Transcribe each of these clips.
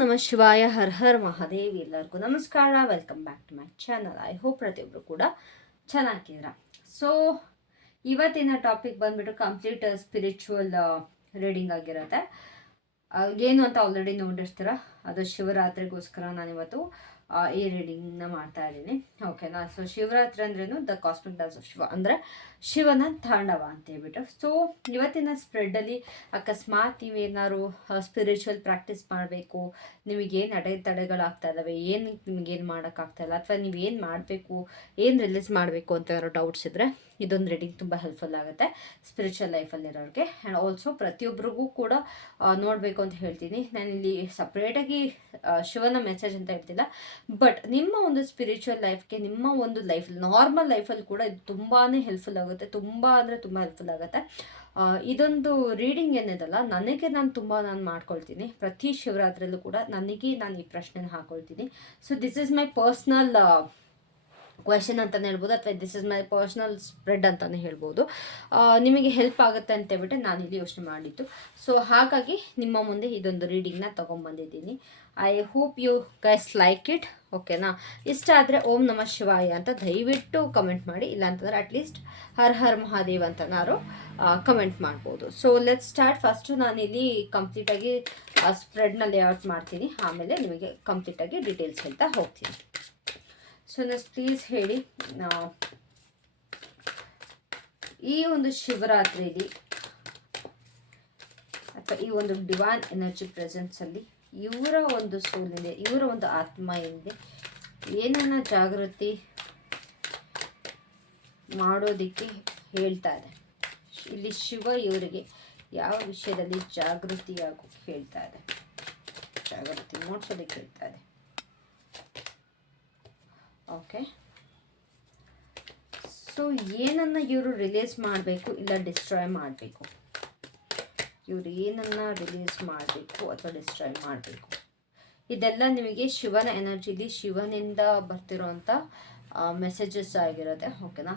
ನಮ ಶಿವಾಯ, ಹರ್ ಹರ್ ಮಹಾದೇವ್ ಎಲ್ಲರಿಗೂ ನಮಸ್ಕಾರ. Welcome back to my channel I hope ಪ್ರತಿಯೊಬ್ಬರು ಕೂಡ ಚೆನ್ನಾಗಿದ್ದೀರಾ. ಸೊ ಇವತ್ತಿನ ಟಾಪಿಕ್ ಬಂದ್ಬಿಟ್ಟು ಕಂಪ್ಲೀಟ್ ಸ್ಪಿರಿಚುವಲ್ ರೀಡಿಂಗ್ ಆಗಿರುತ್ತೆ. ಏನು ಅಂತ ಆಲ್ರೆಡಿ ನೋಡಿರ್ತೀರ ಅದು ಶಿವರಾತ್ರಿಗೋಸ್ಕರ ನಾನಿವತ್ತು ಈ ರೀಡಿಂಗ್ನ ಮಾಡ್ತಾ ಇದ್ದೀನಿ. ಓಕೆನಾ ಸೊ ಶಿವರಾತ್ರಿ ಅಂದ್ರೇನು the cosmic dance of Shiva. ಅಂದರೆ ಶಿವನ ತಾಂಡವ ಅಂತ ಹೇಳ್ಬಿಟ್ಟು. ಸೊ ಇವತ್ತಿನ ಸ್ಪ್ರೆಡ್ಡಲ್ಲಿ ಅಕಸ್ಮಾತ್ ನೀವೇನಾದ್ರು ಸ್ಪಿರಿಚುವಲ್ ಪ್ರಾಕ್ಟೀಸ್ ಮಾಡಬೇಕು ನಿಮಗೇನು ಅಡೆತಡೆಗಳಾಗ್ತಾ ಇದ್ದಾವೆ ಏನು ನಿಮಗೇನು ಮಾಡೋಕ್ಕಾಗ್ತಾ ಇಲ್ಲ, ಅಥವಾ ನೀವೇನು ಮಾಡಬೇಕು, ಏನು ರಿಲೀಸ್ ಮಾಡಬೇಕು ಅಂತ ಯಾರೋ ಡೌಟ್ಸ್ ಇದ್ದರೆ ಇದೊಂದು ರೀಡಿಂಗ್ ತುಂಬ ಹೆಲ್ಪ್ಫುಲ್ ಆಗುತ್ತೆ ಸ್ಪಿರಿಚುವಲ್ ಲೈಫಲ್ಲಿರೋರಿಗೆ ಆ್ಯಂಡ್ ಆಲ್ಸೋ ಪ್ರತಿಯೊಬ್ಬರಿಗೂ ಕೂಡ ನೋಡಬೇಕು ಅಂತ ಹೇಳ್ತೀನಿ. ನಾನಿಲ್ಲಿ ಸಪ್ರೇಟಾಗಿ ಶಿವನ ಮೆಸೇಜ್ ಅಂತ ಹೇಳ್ತಿಲ್ಲ. ಬಟ್ ನಿಮ್ಮ ಒಂದು ಸ್ಪಿರಿಚುವಲ್ ಲೈಫ್ಗೆ ನಿಮ್ಮ ಒಂದು ಲೈಫ್ ನಾರ್ಮಲ್ ಲೈಫಲ್ಲಿ ಕೂಡ ಇದು ತುಂಬಾ ಹೆಲ್ಪ್ಫುಲ್ ಆಗುತ್ತೆ. ತುಂಬ ಅಂದರೆ ತುಂಬ ಹೆಲ್ಪ್ಫುಲ್ ಆಗುತ್ತೆ. ಇದೊಂದು ರೀಡಿಂಗ್ ಏನಿದಲ್ಲ, ನನಗೆ ನಾನು ತುಂಬ ನಾನು ಮಾಡ್ಕೊಳ್ತೀನಿ. ಪ್ರತಿ ಶಿವರಾತ್ರಿಯಲ್ಲೂ ಕೂಡ ನನಗೆ ನಾನು ಈ ಪ್ರಶ್ನೆನ ಹಾಕೊಳ್ತೀನಿ. So this is my personal question ಅಂತಲೇ ಹೇಳ್ಬೋದು ಅಥವಾ this is my personal spread ಅಂತಲೇ ಹೇಳ್ಬೋದು. ನಿಮಗೆ ಹೆಲ್ಪ್ ಆಗುತ್ತೆ ಅಂತ ಹೇಳ್ಬಿಟ್ಟು ನಾನು ಇಲ್ಲಿ ಯೋಚನೆ ಮಾಡಿದ್ದು. ಸೊ ಹಾಗಾಗಿ ನಿಮ್ಮ ಮುಂದೆ ಇದೊಂದು ರೀಡಿಂಗ್ನ ತೊಗೊಂಬಂದಿದ್ದೀನಿ I hope you guys like it ಓಕೆನಾ ಇಷ್ಟ ಆದರೆ ಓಂ ನಮ ಶಿವಾಯ ಅಂತ ದಯವಿಟ್ಟು ಕಮೆಂಟ್ ಮಾಡಿ, ಇಲ್ಲಾಂತಂದ್ರೆ ಅಟ್ಲೀಸ್ಟ್ ಹರ್ ಹರ್ ಮಹಾದೇವ್ ಅಂತನಾರು ಕಮೆಂಟ್ ಮಾಡ್ಬೋದು. ಸೊ ಲೆಟ್ ಸ್ಟಾರ್ಟ್ ಫಸ್ಟು ನಾನಿಲ್ಲಿ ಕಂಪ್ಲೀಟಾಗಿ ಸ್ಪ್ರೆಡ್ನ ಲೇಔಟ್ ಮಾಡ್ತೀನಿ. ಆಮೇಲೆ ನಿಮಗೆ ಕಂಪ್ಲೀಟಾಗಿ ಡೀಟೇಲ್ಸ್ ಹೇಳ್ತಾ ಹೋಗ್ತೀನಿ. ಸೊ ಪ್ಲೀಸ್ ಹೇಳಿ. ಈ ಒಂದು ಶಿವರಾತ್ರಿಯಲ್ಲಿ ಅಥವಾ ಈ ಒಂದು ಡಿವೈನ್ ಎನರ್ಜಿ ಪ್ರೆಸೆನ್ಸಲ್ಲಿ ಇವರ ಒಂದು ಸೋಲಿದೆ ಇವರ ಒಂದು ಆತ್ಮ ಏನಿದೆ, ಏನನ್ನ ಜಾಗೃತಿ ಮಾಡೋದಕ್ಕೆ ಹೇಳ್ತಾ ಇದೆ. ಇಲ್ಲಿ ಶಿವ ಇವರಿಗೆ ಯಾವ ವಿಷಯದಲ್ಲಿ ಜಾಗೃತಿಯಾಗಿ ಹೇಳ್ತಾ ಇದೆ. ಜಾಗೃತಿ ಮೂಡಿಸೋದಕ್ಕೆ ಹೇಳ್ತಾ ಇದೆ. ಓಕೆ ಸೊ ಏನನ್ನ ಇವರು ರಿಲೀಸ್ ಮಾಡಬೇಕು ಇಲ್ಲ ಡಿಸ್ಟ್ರಾಯ್ ಮಾಡಬೇಕು? ಇವರು ಏನನ್ನ ರಿಲೀಸ್ ಮಾಡಬೇಕು ಅಥವಾ ಡಿಸ್ಟ್ರಾಯ್ ಮಾಡಬೇಕು? ಇದೆಲ್ಲ ನಿಮಗೆ ಶಿವನ ಎನರ್ಜಿಲಿ ಶಿವನಿಂದ ಬರ್ತಿರೋಂಥ ಮೆಸೇಜಸ್ ಆಗಿರೋದೆ. ಓಕೆನಾ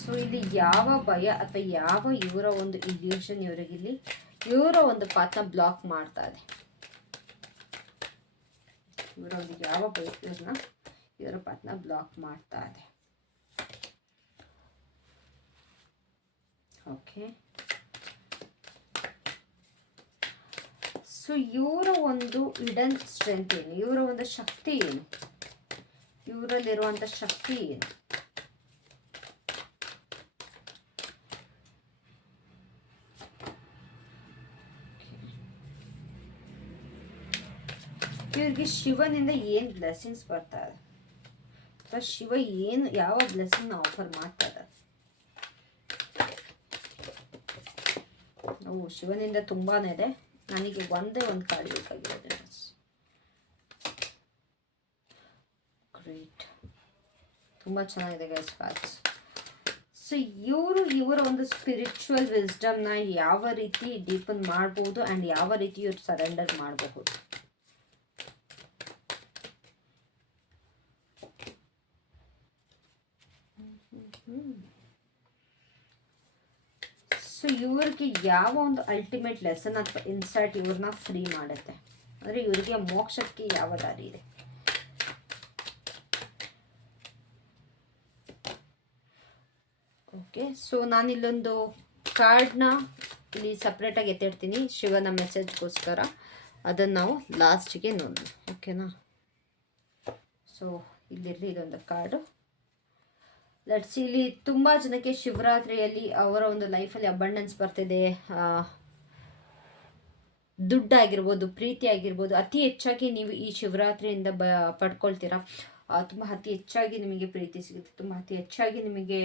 ಸೊ ಇಲ್ಲಿ ಯಾವ ಭಯ ಅಥವಾ ಯಾವ ಇವರ ಒಂದು ಇಲ್ಯೂಷನ್ ಇವರಿಗಿಲ್ಲಿ ಇವರ ಒಂದು ಪಾತ್ನ ಬ್ಲಾಕ್ ಮಾಡ್ತಾ ಇದೆ. ಇವರ ಒಂದು ಯಾವ ಭಯ ಇವ್ರನ್ನ? ಇವರ ಪಾತ್ನ ಬ್ಲಾಕ್ ಮಾಡ್ತಾ ಇದೆ. ಓಕೆ ಸೊ ಇವರ ಒಂದು ಇಡನ್ ಸ್ಟ್ರೆಂತ್ ಏನು? ಇವರ ಒಂದು ಶಕ್ತಿ ಏನು? ಇವರಲ್ಲಿರುವಂಥ ಶಕ್ತಿ ಏನು? ಇವ್ರಿಗೆ ಶಿವನಿಂದ ಏನು ಬ್ಲೆಸ್ಸಿಂಗ್ಸ್ ಬರ್ತಾ ಇದೆ? ಅಥವಾ ಶಿವ ಏನು ಯಾವ ಬ್ಲೆಸ್ಸಿಂಗ್ನ ಆಫರ್ ಮಾಡ್ತಾ ಓ ಶಿವನಿಂದ ತುಂಬಾನೇ ಇದೆ ನನಗೆ ಒಂದೇ ಒಂದು ಕಾರ್ಡ್ ಬೇಕಾಗಿರೋದು ಗ್ರೇಟ್ ತುಂಬ ಚೆನ್ನಾಗಿದೆ ಗೈಸ್ ಕಾರ್ಡ್ಸ್ ಸೊ ಇವರು ಇವರ ಒಂದು ಸ್ಪಿರಿಚುವಲ್ ವಿಸ್ಡಮ್ನ ಯಾವ ರೀತಿ ಡೀಪನ್ ಮಾಡ್ಬೋದು ಆ್ಯಂಡ್ ಯಾವ ರೀತಿ ಇವ್ರು ಸರೆಂಡರ್ ಮಾಡಬಹುದು ಸೊ ಇವ್ರಿಗೆ ಯಾವ ಒಂದು ಅಲ್ಟಿಮೇಟ್ ಲೆಸನ್ ಅಥವಾ ಇನ್ಸರ್ಟ್ ಇವ್ರನ್ನ ಫ್ರೀ ಮಾಡುತ್ತೆ? ಅಂದರೆ ಇವರಿಗೆ ಮೋಕ್ಷಕ್ಕೆ ಯಾವ ದಾರಿ ಇದೆ? ಓಕೆ ಸೊ ನಾನಿಲ್ಲೊಂದು ಕಾರ್ಡ್ನ ಇಲ್ಲಿ ಸಪ್ರೇಟಾಗಿ ಎತ್ತಿಡ್ತೀನಿ, ಶಿವನ ಮೆಸೇಜ್ಗೋಸ್ಕರ ಅದನ್ನು ನಾವು ಲಾಸ್ಟಿಗೆ ನೋಡೋಣ. ಓಕೆನಾ ಸೊ ಇಲ್ಲಿರಲಿ ಇದೊಂದು ಕಾರ್ಡು ಲೆಟ್ಸ್ ಇಲ್ಲಿ ತುಂಬ ಜನಕ್ಕೆ ಶಿವರಾತ್ರಿಯಲ್ಲಿ ಅವರ ಒಂದು ಲೈಫಲ್ಲಿ ಅಬಂಡೆನ್ಸ್ ಬರ್ತಿದೆ. ದುಡ್ಡಾಗಿರ್ಬೋದು ಪ್ರೀತಿ ಆಗಿರ್ಬೋದು ಅತಿ ಹೆಚ್ಚಾಗಿ ನೀವು ಈ ಶಿವರಾತ್ರಿಯಿಂದ ಬ, ಪಡ್ಕೊಳ್ತೀರಾ. ತುಂಬ ಅತಿ ಹೆಚ್ಚಾಗಿ ನಿಮಗೆ ಪ್ರೀತಿ ಸಿಗುತ್ತೆ, ತುಂಬ ಅತಿ ಹೆಚ್ಚಾಗಿ ನಿಮಗೆ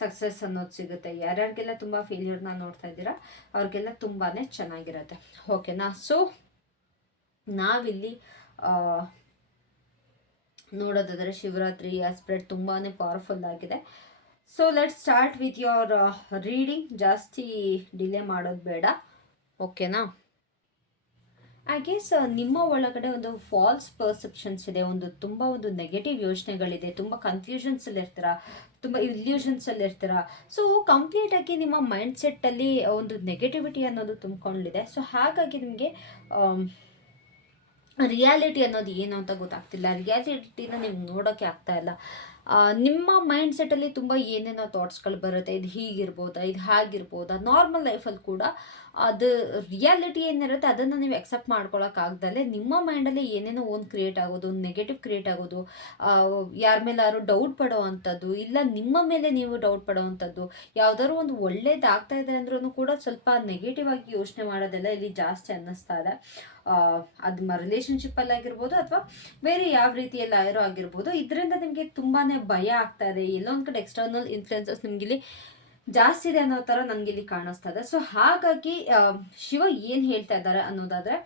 ಸಕ್ಸಸ್ ಅನ್ನೋದು ಸಿಗುತ್ತೆ. ಯಾರ್ಯಾರಿಗೆಲ್ಲ ತುಂಬ ಫೇಲ್ಯೂರ್ನ ನೋಡ್ತಾ ಇದ್ದೀರಾ, ಅವ್ರಿಗೆಲ್ಲ ತುಂಬಾ ಚೆನ್ನಾಗಿರುತ್ತೆ. ಓಕೆನಾ ಸೊ ನಾವಿಲ್ಲಿ ನೋಡೋದಾದರೆ ಶಿವರಾತ್ರಿ ಆ ಸ್ಪ್ರೆಡ್ ತುಂಬಾ ಪವರ್ಫುಲ್ ಆಗಿದೆ. So let start with your reading ಜಾಸ್ತಿ ಡಿಲೇ ಮಾಡೋದು ಬೇಡ. ಓಕೆನಾ ಐ ಗೆಸ್ ನಿಮ್ಮ ಒಳಗಡೆ ಒಂದು ಫಾಲ್ಸ್ ಪರ್ಸೆಪ್ಷನ್ಸ್ ಇದೆ, ಒಂದು ತುಂಬ ಒಂದು ನೆಗೆಟಿವ್ ಯೋಚನೆಗಳಿದೆ, ತುಂಬ ಕನ್ಫ್ಯೂಷನ್ಸಲ್ಲಿ ಇರ್ತೀರ, ತುಂಬ ಇಲ್ಯೂಷನ್ಸಲ್ಲಿ ಇರ್ತೀರ? ಸೊ ಕಂಪ್ಲೀಟಾಗಿ ನಿಮ್ಮ ಮೈಂಡ್ ಸೆಟ್ಟಲ್ಲಿ ಒಂದು ನೆಗೆಟಿವಿಟಿ ಅನ್ನೋದು ತುಂಬಿಕೊಂಡಿದೆ. ಸೊ ಹಾಗಾಗಿ ನಿಮಗೆ ರಿಯಾಲಿಟಿ ಅನ್ನೋದು ಏನು ಅಂತ ಗೊತ್ತಾಗ್ತಿಲ್ಲ. ರಿಯಾಲಿಟಿನ ನೀವು ನೋಡೋಕ್ಕೆ ಆಗ್ತಾ ಇಲ್ಲ. ನಿಮ್ಮ ಮೈಂಡ್ ಸೆಟ್ಟಲ್ಲಿ ತುಂಬ ಏನೇನೋ ಥಾಟ್ಸ್ಗಳು ಬರುತ್ತೆ. ಇದು ಹೀಗಿರ್ಬೋದಾ, ಇದು ಹಾಗಿರ್ಬೋದಾ. ನಾರ್ಮಲ್ ಲೈಫಲ್ಲಿ ಕೂಡ ಅದು ರಿಯಾಲಿಟಿ ಏನಿರುತ್ತೆ, ಅದನ್ನು ನೀವು ಎಕ್ಸೆಪ್ಟ್ ಮಾಡ್ಕೊಳಕ್ಕಾಗ್ದಲೆ ನಿಮ್ಮ ಮೈಂಡಲ್ಲಿ ಏನೇನೋ ಒಂದು ಕ್ರಿಯೇಟ್ ಆಗೋದು ನೆಗೆಟಿವ್ ಕ್ರಿಯೇಟ್ ಆಗೋದು ಯಾರ ಮೇಲಾದ್ರು ಡೌಟ್ ಪಡೋ ಅಂಥದ್ದು, ಇಲ್ಲ ನಿಮ್ಮ ಮೇಲೆ ನೀವು ಡೌಟ್ ಪಡೋ ಅಂಥದ್ದು, ಯಾವ್ದಾದ್ರು ಒಂದು ಒಳ್ಳೇದಾಗ್ತಾ ಇದೆ ಅಂದ್ರೂ ಕೂಡ ಸ್ವಲ್ಪ ನೆಗೆಟಿವ್ ಆಗಿ ಯೋಚನೆ ಮಾಡೋದೆಲ್ಲ ಇಲ್ಲಿ ಜಾಸ್ತಿ ಅನ್ನಿಸ್ತಾ ಇದೆ. ಅದು ರಿಲೇಷನ್ಶಿಪ್ಪಲ್ಲಿ ಆಗಿರ್ಬೋದು ಅಥವಾ ಬೇರೆ ಯಾವ ರೀತಿಯಲ್ಲಿ ಆಗಿರೋ ಆಗಿರ್ಬೋದು, ಇದರಿಂದ ನಿಮಗೆ ತುಂಬಾ ಭಯ ಆಗ್ತಾ ಇದೆ. ಎಲ್ಲೊಂದು ಕಡೆ ಎಕ್ಸ್ಟರ್ನಲ್ ಇನ್ಫ್ಲುಯೆನ್ಸಸ್ ನಿಮ್ಗೆ ಇಲ್ಲಿ ಜಾಸ್ತಿ ಇದೆ ಅನ್ನೋ ಥರ ನನಗೆ ಇಲ್ಲಿ ಕಾಣಿಸ್ತಾ ಇದೆ. ಸೊ ಹಾಗಾಗಿ ಶಿವ ಏನು ಹೇಳ್ತಾ ಇದ್ದಾರೆ ಅನ್ನೋದಾದರೆ,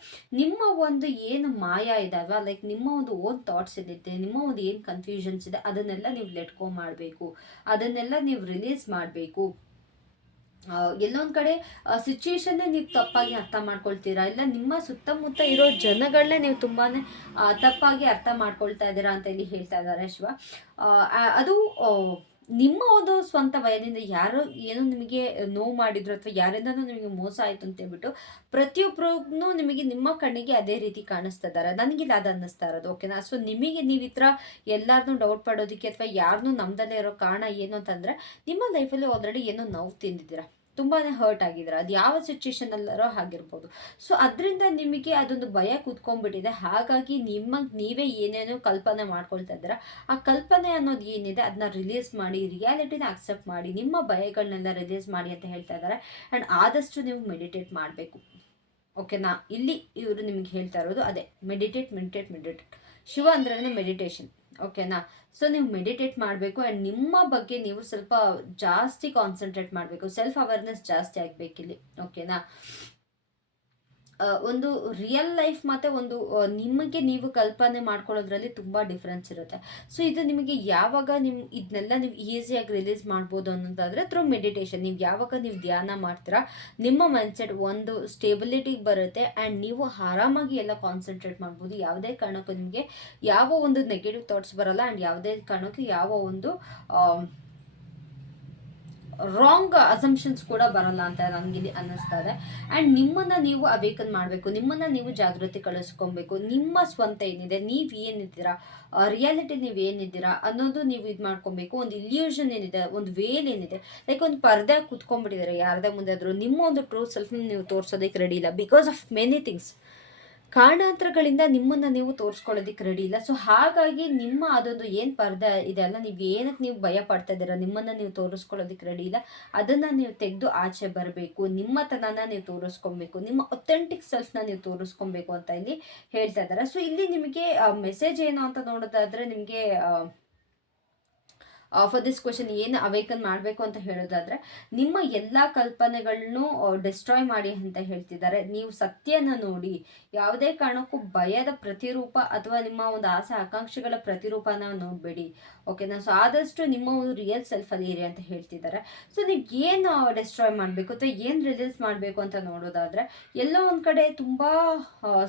ನಿಮ್ಮ ಒಂದು ಏನು ಮಾಯ ಇದೆ ಲೈಕ್ ನಿಮ್ಮ ಒಂದು ಓನ್ ಥಾಟ್ಸ್ ಇದೆ ನಿಮ್ಮ ಒಂದು ಏನು ಕನ್ಫ್ಯೂಷನ್ಸ್ ಇದೆ, ಅದನ್ನೆಲ್ಲ ನೀವು ಲೆಟ್ಕೋ ಮಾಡಬೇಕು, ಅದನ್ನೆಲ್ಲ ನೀವು ರಿಲೀಸ್ ಮಾಡಬೇಕು. ಎಲ್ಲೊಂದು ಕಡೆ ಸಿಚುವೇಶನ್ನೇ ನೀವು ತಪ್ಪಾಗಿ ಅರ್ಥ ಮಾಡ್ಕೊಳ್ತೀರಾ? ಇಲ್ಲ ನಿಮ್ಮ ಸುತ್ತಮುತ್ತ ಇರೋ ಜನಗಳನ್ನೇ ನೀವು ತುಂಬಾ ತಪ್ಪಾಗಿ ಅರ್ಥ ಮಾಡ್ಕೊಳ್ತಾ ಇದ್ದೀರಾ ಅಂತ ಇಲ್ಲಿ ಹೇಳ್ತಾ ಇದ್ದಾರೆ ಶಿವ. ಅದು ನಿಮ್ಮ ಒಂದು ಸ್ವಂತ ಭಯದಿಂದ ಯಾರೋ ಏನು ನಿಮಗೆ ನೋವು ಮಾಡಿದ್ರು ಅಥವಾ ಯಾರಿಂದನೂ ನಿಮಗೆ ಮೋಸ ಆಯಿತು ಅಂತ ಹೇಳ್ಬಿಟ್ಟು ಪ್ರತಿಯೊಬ್ಬರಿಗೂ ನಿಮಗೆ ನಿಮ್ಮ ಕಣ್ಣಿಗೆ ಅದೇ ರೀತಿ ಕಾಣಿಸ್ತಾ ಇದ್ದಾರೆ. ನನಗಿಲ್ಲ ಅದು ಅನ್ನಿಸ್ತಾ ಇರೋದು. ಓಕೆನಾ ಸೊ ನಿಮಗೆ ನೀವು ಥರ ಎಲ್ಲರನ್ನೂ ಡೌಟ್ ಮಾಡೋದಕ್ಕೆ ಅಥವಾ ಯಾರನ್ನೂ ನಮ್ದಲ್ಲೇ ಇರೋ ಕಾರಣ ಏನು ಅಂತಂದರೆ, ನಿಮ್ಮ ಲೈಫಲ್ಲಿ ಆಲ್ರೆಡಿ ಏನೋ ನೋವು ತಿಂದಿದ್ದೀರಾ? ತುಂಬಾ ಹರ್ಟ್ ಆಗಿದ್ದಾರೆ. ಅದು ಯಾವ ಸಿಚುವೇಶನಲ್ಲರೋ ಆಗಿರ್ಬೋದು ಸೊ ಅದರಿಂದ ನಿಮಗೆ ಅದೊಂದು ಭಯ ಕೂತ್ಕೊಂಡ್ಬಿಟ್ಟಿದೆ. ಹಾಗಾಗಿ ನಿಮ್ಮ, ನೀವೇ ಏನೇನೋ ಕಲ್ಪನೆ ಮಾಡ್ಕೊಳ್ತಾ ಇದ್ದೀರಾ. ಆ ಕಲ್ಪನೆ ಅನ್ನೋದು ಏನಿದೆ, ಅದನ್ನ ರಿಲೀಸ್ ಮಾಡಿ ರಿಯಾಲಿಟಿನ ಅಕ್ಸೆಪ್ಟ್ ಮಾಡಿ, ನಿಮ್ಮ ಭಯಗಳನ್ನೆಲ್ಲ ರಿಲೀಸ್ ಮಾಡಿ ಅಂತ ಹೇಳ್ತಾ ಇದ್ದಾರೆ. ಆ್ಯಂಡ್ ಆದಷ್ಟು ನೀವು ಮೆಡಿಟೇಟ್ ಮಾಡಬೇಕು. ಓಕೆನಾ ಇಲ್ಲಿ ಇವರು ನಿಮ್ಗೆ ಹೇಳ್ತಾ ಇರೋದು ಅದೇ. ಮೆಡಿಟೇಟ್ ಮೆಡಿಟೇಟ್ ಮೆಡಿಟೇಟ್ ಶಿವ ಅಂದ್ರೆ ಮೆಡಿಟೇಷನ್ ಓಕೆನಾ ಸೊ ನೀವು ಮೆಡಿಟೇಟ್ ಮಾಡಬೇಕು ಆ್ಯಂಡ್ ನಿಮ್ಮ ಬಗ್ಗೆ ನೀವು ಸ್ವಲ್ಪ ಜಾಸ್ತಿ ಕಾನ್ಸಂಟ್ರೇಟ್ ಮಾಡಬೇಕು. ಸೆಲ್ಫ್ ಅವೇರ್ನೆಸ್ ಜಾಸ್ತಿ ಆಗಬೇಕಿಲ್ಲಿ. ಓಕೆನಾ ಒಂದು ರಿಯಲ್ ಲೈಫ್ ಮತ್ತೆ ಒಂದು ನಿಮಗೆ ನೀವು ಕಲ್ಪನೆ ಮಾಡ್ಕೊಳ್ಳೋದ್ರಲ್ಲಿ ತುಂಬ ಡಿಫ್ರೆನ್ಸ್ ಇರುತ್ತೆ. ಸೊ ಇದು ನಿಮಗೆ ಯಾವಾಗ ನಿಮ್ಮ ಇದನ್ನೆಲ್ಲ ನೀವು ಈಸಿಯಾಗಿ ರಿಲೀಸ್ ಮಾಡ್ಬೋದು ಅನ್ನೋದಾದರೆ ಥ್ರೂ ಮೆಡಿಟೇಷನ್ ನೀವು ಯಾವಾಗ ನೀವು ಧ್ಯಾನ ಮಾಡ್ತೀರಾ, ನಿಮ್ಮ ಮೈಂಡ್ಸೆಟ್ ಒಂದು ಸ್ಟೇಬಿಲಿಟಿಗೆ ಬರುತ್ತೆ ಆ್ಯಂಡ್ ನೀವು ಆರಾಮಾಗಿ ಎಲ್ಲ ಕಾನ್ಸಂಟ್ರೇಟ್ ಮಾಡ್ಬೋದು. ಯಾವುದೇ ಕಾರಣಕ್ಕೂ ನಿಮಗೆ ಯಾವ ಒಂದು ನೆಗೆಟಿವ್ ಥಾಟ್ಸ್ ಬರಲ್ಲ ಆ್ಯಂಡ್ ಯಾವುದೇ ಕಾರಣಕ್ಕೂ ಯಾವ ಒಂದು ರಾಂಗ್ ಅಸಂಪ್ಷನ್ಸ್ ಕೂಡ ಬರಲ್ಲ ಅಂತ ನನಗಿಲ್ಲಿ ಅನ್ನಿಸ್ತಾ ಇದೆ ಆ್ಯಂಡ್ ನಿಮ್ಮನ್ನು ನೀವು ಅವೇಕನ್ ಮಾಡಬೇಕು, ನಿಮ್ಮನ್ನು ನೀವು ಜಾಗೃತಿ ಕಳಿಸ್ಕೊಬೇಕು, ನಿಮ್ಮ ಸ್ವಂತ ಏನಿದೆ, ನೀವು ಏನಿದ್ದೀರಾ ರಿಯಾಲಿಟಿ ನೀವು ಏನಿದ್ದೀರಾ ಅನ್ನೋದು ನೀವು ಇದು ಮಾಡ್ಕೊಬೇಕು. ಒಂದು ಇಲ್ಯೂಷನ್ ಏನಿದೆ, ಒಂದು ವೇಲ್ ಏನಿದೆ ಲೈಕ್ ಒಂದು ಪರ್ದೆ ಕುತ್ಕೊಂಡ್ಬಿಟ್ಟಿದ್ದಾರೆ, ಯಾರದೇ ಮುಂದೆ ಆದರೂ. ನಿಮ್ಮ ಒಂದು ಟ್ರೂ ಸೆಲ್ಫ್ ನೀವು ತೋರಿಸೋದಕ್ಕೆ ರೆಡಿ ಇಲ್ಲ ಬಿಕಾಸ್ ಆಫ್ ಮೆನಿ ಥಿಂಗ್ಸ್ ಕಾರಣಾಂತರಗಳಿಂದ ನಿಮ್ಮನ್ನು ನೀವು ತೋರಿಸ್ಕೊಳ್ಳೋದಕ್ಕೆ ರೆಡಿ ಇಲ್ಲ. ಸೊ ಹಾಗಾಗಿ ನಿಮ್ಮ ಅದೊಂದು ಏನು ಪರ್ದೆ ಇದೆ ಅಲ್ಲ, ನೀವು ಏನಕ್ಕೆ ನೀವು ಭಯ ಪಡ್ತಾ ಇದ್ದೀರಾ? ನಿಮ್ಮನ್ನು ನೀವು ತೋರಿಸ್ಕೊಳ್ಳೋದಕ್ಕೆ ರೆಡಿ ಇಲ್ಲ. ಅದನ್ನು ನೀವು ತೆಗೆದು ಆಚೆ ಬರಬೇಕು. ನಿಮ್ಮತನನ ನೀವು ತೋರಿಸ್ಕೊಬೇಕು. ನಿಮ್ಮ ಒಥೆಂಟಿಕ್ ಸೆಲ್ಫ್ನ ನೀವು ತೋರಿಸ್ಕೊಬೇಕು ಅಂತ ಇಲ್ಲಿ ಹೇಳ್ತಾ ಇದ್ದಾರೆ. ಸೊ ಇಲ್ಲಿ ನಿಮಗೆ ಮೆಸೇಜ್ ಏನು ಅಂತ ನೋಡೋದಾದರೆ ನಿಮಗೆ ಫಾರ್ ದಿಸ್ ಕ್ವಶನ್ ಏನು ಅವೇಕನ್ ಮಾಡಬೇಕು ಅಂತ ಹೇಳೋದಾದ್ರೆ, ನಿಮ್ಮ ಎಲ್ಲ ಕಲ್ಪನೆಗಳನ್ನು ಡಿಸ್ಟ್ರಾಯ್ ಮಾಡಿ ಅಂತ ಹೇಳ್ತಿದ್ದಾರೆ. ನೀವು ಸತ್ಯನ ನೋಡಿ, ಯಾವುದೇ ಕಾರಣಕ್ಕೂ ಭಯದ ಪ್ರತಿರೂಪ ಅಥವಾ ನಿಮ್ಮ ಒಂದು ಆಸೆ, ಆಕಾಂಕ್ಷೆಗಳ ಪ್ರತಿರೂಪನ ನೋಡಬೇಡಿ. ಓಕೆನಾ ಸೊ ಆದಷ್ಟು ನಿಮ್ಮ ಒಂದು ರಿಯಲ್ ಸೆಲ್ಫಲ್ಲಿ ಇರಿ ಅಂತ ಹೇಳ್ತಿದ್ದಾರೆ ಸೊ ನೀವು ಏನು ಡೆಸ್ಟ್ರಾಯ್ ಮಾಡಬೇಕು ಅಥವಾ ಏನು ರಿಲೀಸ್ ಮಾಡಬೇಕು ಅಂತ ನೋಡೋದಾದರೆ, ಎಲ್ಲೋ ಒಂದು ಕಡೆ ತುಂಬ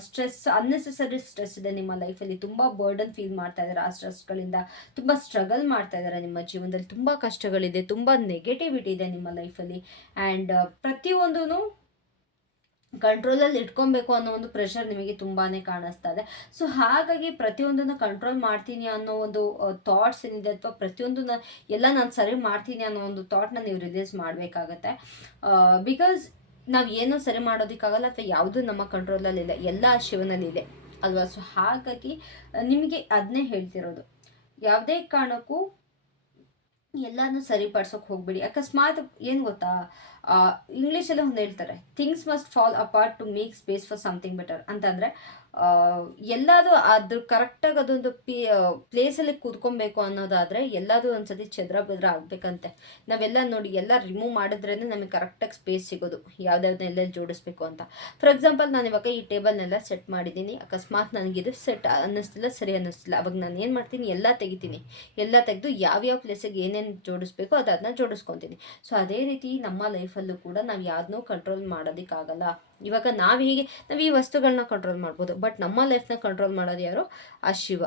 ಸ್ಟ್ರೆಸ್ ಅನ್ನೆಸೆಸರಿ ಸ್ಟ್ರೆಸ್ ಇದೆ ನಿಮ್ಮ ಲೈಫಲ್ಲಿ ತುಂಬ ಬರ್ಡನ್ ಫೀಲ್ ಮಾಡ್ತಾ ಇದ್ದಾರೆ ಆ ಸ್ಟ್ರೆಸ್ಗಳಿಂದ ತುಂಬ ಸ್ಟ್ರಗಲ್ ಮಾಡ್ತಾ ಇದ್ದಾರೆ ನಿಮ್ಮ ಜೀವನದಲ್ಲಿ. ತುಂಬ ಕಷ್ಟಗಳಿದೆ, ತುಂಬ ನೆಗೆಟಿವಿಟಿ ಇದೆ ನಿಮ್ಮ ಲೈಫಲ್ಲಿ ಆ್ಯಂಡ್ ಪ್ರತಿಯೊಂದೂ ಕಂಟ್ರೋಲಲ್ಲಿ ಇಟ್ಕೊಬೇಕು ಅನ್ನೋ ಒಂದು ಪ್ರೆಷರ್ ನಿಮಗೆ ತುಂಬಾ ಕಾಣಿಸ್ತಾ ಇದೆ ಸೊ ಹಾಗಾಗಿ ಪ್ರತಿಯೊಂದನ್ನು ಕಂಟ್ರೋಲ್ ಮಾಡ್ತೀನಿ ಅನ್ನೋ ಒಂದು ಥಾಟ್ಸ್ ಏನಿದೆ ಅಥವಾ ಪ್ರತಿಯೊಂದನ್ನ ಎಲ್ಲ ನಾನು ಸರಿ ಮಾಡ್ತೀನಿ ಅನ್ನೋ ಒಂದು ಥಾಟ್ನ ನೀವು ರಿಲೀಸ್ ಮಾಡಬೇಕಾಗತ್ತೆ. ಬಿಕಾಸ್ ನಾವು ಏನೂ ಸರಿ ಮಾಡೋದಕ್ಕಾಗಲ್ಲ ಅಥವಾ ಯಾವುದೂ ನಮ್ಮ ಕಂಟ್ರೋಲಲ್ಲಿಲ್ಲ ಎಲ್ಲ ಶಿವನಲ್ಲಿ ಇದೆ ಅಲ್ವಾ? ಸೊ ಹಾಗಾಗಿ, ನಿಮಗೆ ಅದನ್ನೇ ಹೇಳ್ತಿರೋದು. ಯಾವುದೇ ಕಾರಣಕ್ಕೂ ಎಲ್ಲಾನು ಸರಿಪಡ್ಸೋಕೆ ಹೋಗ್ಬೇಡಿ. ಅಕಸ್ಮಾತ್ ಏನು ಗೊತ್ತಾ? ಇಂಗ್ಲೀಷಲ್ಲಿ ಒಂದು ಹೇಳ್ತಾರೆ things must fall apart to make space for something better ಅಂತಂದರೆ ಎಲ್ಲದು ಅದ್ರ ಕರೆಕ್ಟಾಗಿ ಅದೊಂದು ಪಿ ಪ್ಲೇಸಲ್ಲಿ ಕೂತ್ಕೊಬೇಕು ಅನ್ನೋದಾದರೆ ಎಲ್ಲದು ಒಂದ್ಸತಿ ಚದ್ರ ಬೆದ್ರ ಆಗಬೇಕಂತೆ. ನಾವೆಲ್ಲ ನೋಡಿ ಎಲ್ಲ ರಿಮೂವ್ ಮಾಡಿದ್ರೇ ನಮಗೆ ಕರೆಕ್ಟಾಗಿ ಸ್ಪೇಸ್ ಸಿಗೋದು. ಯಾವ್ದ್ಯಾವ್ದನ್ನ ಎಲ್ಲೆಲ್ಲಿ ಜೋಡಿಸ್ಬೇಕು ಅಂತ. ಫಾರ್ ಎಕ್ಸಾಂಪಲ್ ನಾನು ಇವಾಗ ಈ ಟೇಬಲ್ನೆಲ್ಲ ಸೆಟ್ ಮಾಡಿದ್ದೀನಿ. ಅಕಸ್ಮಾತ್ ನನಗಿದು ಸೆಟ್ ಅನ್ನಿಸ್ತಿಲ್ಲ, ಸರಿ ಅನ್ನಿಸ್ತಿಲ್ಲ. ಅವಾಗ ನಾನು ಏನು ಮಾಡ್ತೀನಿ? ಎಲ್ಲ ತೆಗಿತೀನಿ. ಎಲ್ಲ ತೆಗೆದು ಯಾವ್ಯಾವ ಪ್ಲೇಸಿಗೆ ಏನೇನು ಜೋಡಿಸ್ಬೇಕು ಅದು ಅದನ್ನ ಜೋಡಿಸ್ಕೊತೀನಿ. ಸೊ ಅದೇ ರೀತಿ ನಮ್ಮ ಲೈಫಲ್ಲೂ ಕೂಡ ನಾವು ಯಾವ್ದನ್ನೂ ಕಂಟ್ರೋಲ್ ಮಾಡೋದಕ್ಕಾಗಲ್ಲ. ಇವಾಗ ನಾವು ಹೀಗೆ, ನಾವು ಈ ವಸ್ತುಗಳನ್ನ ಕಂಟ್ರೋಲ್ ಮಾಡ್ಬೋದು. ಬಟ್ ನಮ್ಮ ಲೈಫ್ನ ಕಂಟ್ರೋಲ್ ಮಾಡೋದು ಯಾರು? ಆ ಶಿವ,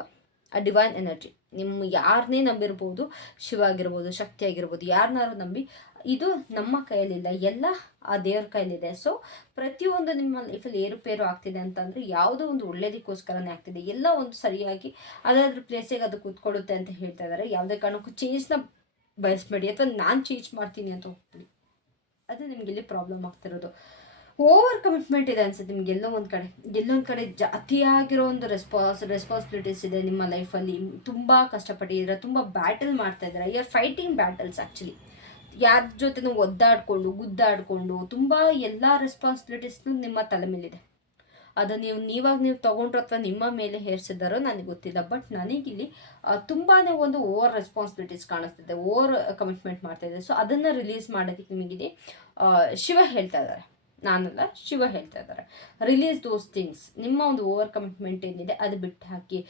ಆ ಡಿವೈನ್ ಎನರ್ಜಿ ನಿಮ್ಮ ಯಾರನ್ನೇ ನಂಬಿರ್ಬೋದು, ಶಿವ ಆಗಿರ್ಬೋದು, ಶಕ್ತಿ ಆಗಿರ್ಬೋದು ಯಾರನ್ನಾರು ನಂಬಿ, ಇದು ನಮ್ಮ ಕೈಯಲ್ಲಿಲ್ಲ. ಎಲ್ಲ ಆ ದೇವ್ರ ಕೈಯಲ್ಲಿದೆ. ಸೊ ಪ್ರತಿಯೊಂದು ನಿಮ್ಮ ಲೈಫಲ್ಲಿ ಏರುಪೇರು ಆಗ್ತಿದೆ ಅಂತಂದರೆ ಯಾವುದೋ ಒಂದು ಒಳ್ಳೇದಕ್ಕೋಸ್ಕರನೇ ಆಗ್ತಿದೆ. ಎಲ್ಲ ಒಂದು ಸರಿಯಾಗಿ, ಅದಾದ್ರ ಪ್ಲೇಸಿಗೆ ಅದು ಕೂತ್ಕೊಳ್ಳುತ್ತೆ ಅಂತ ಹೇಳ್ತಾ ಇದ್ದಾರೆ ಯಾವುದೇ ಕಾರಣಕ್ಕೂ ಚೇಂಜ್ನ ಬಯಸ್ಬೇಡಿ. ಅಥವಾ ನಾನು ಚೇಂಜ್ ಮಾಡ್ತೀನಿ ಅಂತ ಹೋಗ್ಬಿಡಿ ಅದು ನಿಮ್ಗೆ ಇಲ್ಲಿ ಪ್ರಾಬ್ಲಮ್ ಆಗ್ತಿರೋದು. ಓವರ್ ಕಮಿಟ್ಮೆಂಟ್ ಇದೆ ಅನ್ಸುತ್ತೆ ನಿಮ್ಗೆ ಎಲ್ಲೋ ಒಂದು ಕಡೆ. ಎಲ್ಲೋ ಒಂದು ಕಡೆ ಜಾತಿಯಾಗಿರೋ ಒಂದು ರೆಸ್ಪಾನ್ಸ್ ರೆಸ್ಪಾನ್ಸಿಬಿಲಿಟೀಸ್ ಇದೆ ನಿಮ್ಮ ಲೈಫಲ್ಲಿ ತುಂಬ ಕಷ್ಟಪಟ್ಟಿದ್ದೀರಾ, ತುಂಬ ಬ್ಯಾಟಲ್ ಮಾಡ್ತಾ ಇದ್ದೀರಾ. You are fighting battles actually ಯಾರ ಜೊತೆನೂ ಒದ್ದಾಡಿಕೊಂಡು, ಗುದ್ದಾಡಿಕೊಂಡು ತುಂಬ ಎಲ್ಲ ರೆಸ್ಪಾನ್ಸಿಬಿಲಿಟೀಸ್ನು ನಿಮ್ಮ ತಲೆ ಮೇಲಿದೆ. ಅದು ನೀವು, ನೀವಾಗ ನೀವು ತೊಗೊಂಡ್ರು ಅಥವಾ ನಿಮ್ಮ ಮೇಲೆ ಹೇರಿಸಿದಾರೋ ನನಗೆ ಗೊತ್ತಿಲ್ಲ. ಬಟ್ ನನಗಿಲ್ಲಿ ತುಂಬಾ ಒಂದು ಓವರ್ ರೆಸ್ಪಾನ್ಸಿಬಿಲಿಟೀಸ್ ಕಾಣಿಸ್ತಿದೆ ಓವರ್ ಕಮಿಟ್ಮೆಂಟ್ ಮಾಡ್ತಾ ಇದೆ ಸೊ ಅದನ್ನು ರಿಲೀಸ್ ಮಾಡೋದಕ್ಕೆ ನಿಮಗಿದೆ. ಶಿವ ಹೇಳ್ತಾ ಇದ್ದಾರೆ. ನಾನಲ್ಲ, ಶಿವ ಹೇಳ್ತಾ ಇದ್ದಾರೆ. ರಿಲೀಸ್ ದೋಸ್ ಥಿಂಗ್ಸ್ ನಿಮ್ಮ ಒಂದು ಓವರ್ ಕಮಿಟ್ಮೆಂಟ್ ಏನಿದೆ, ಅದು ಬಿಟ್ಟು ಹಾಕಿ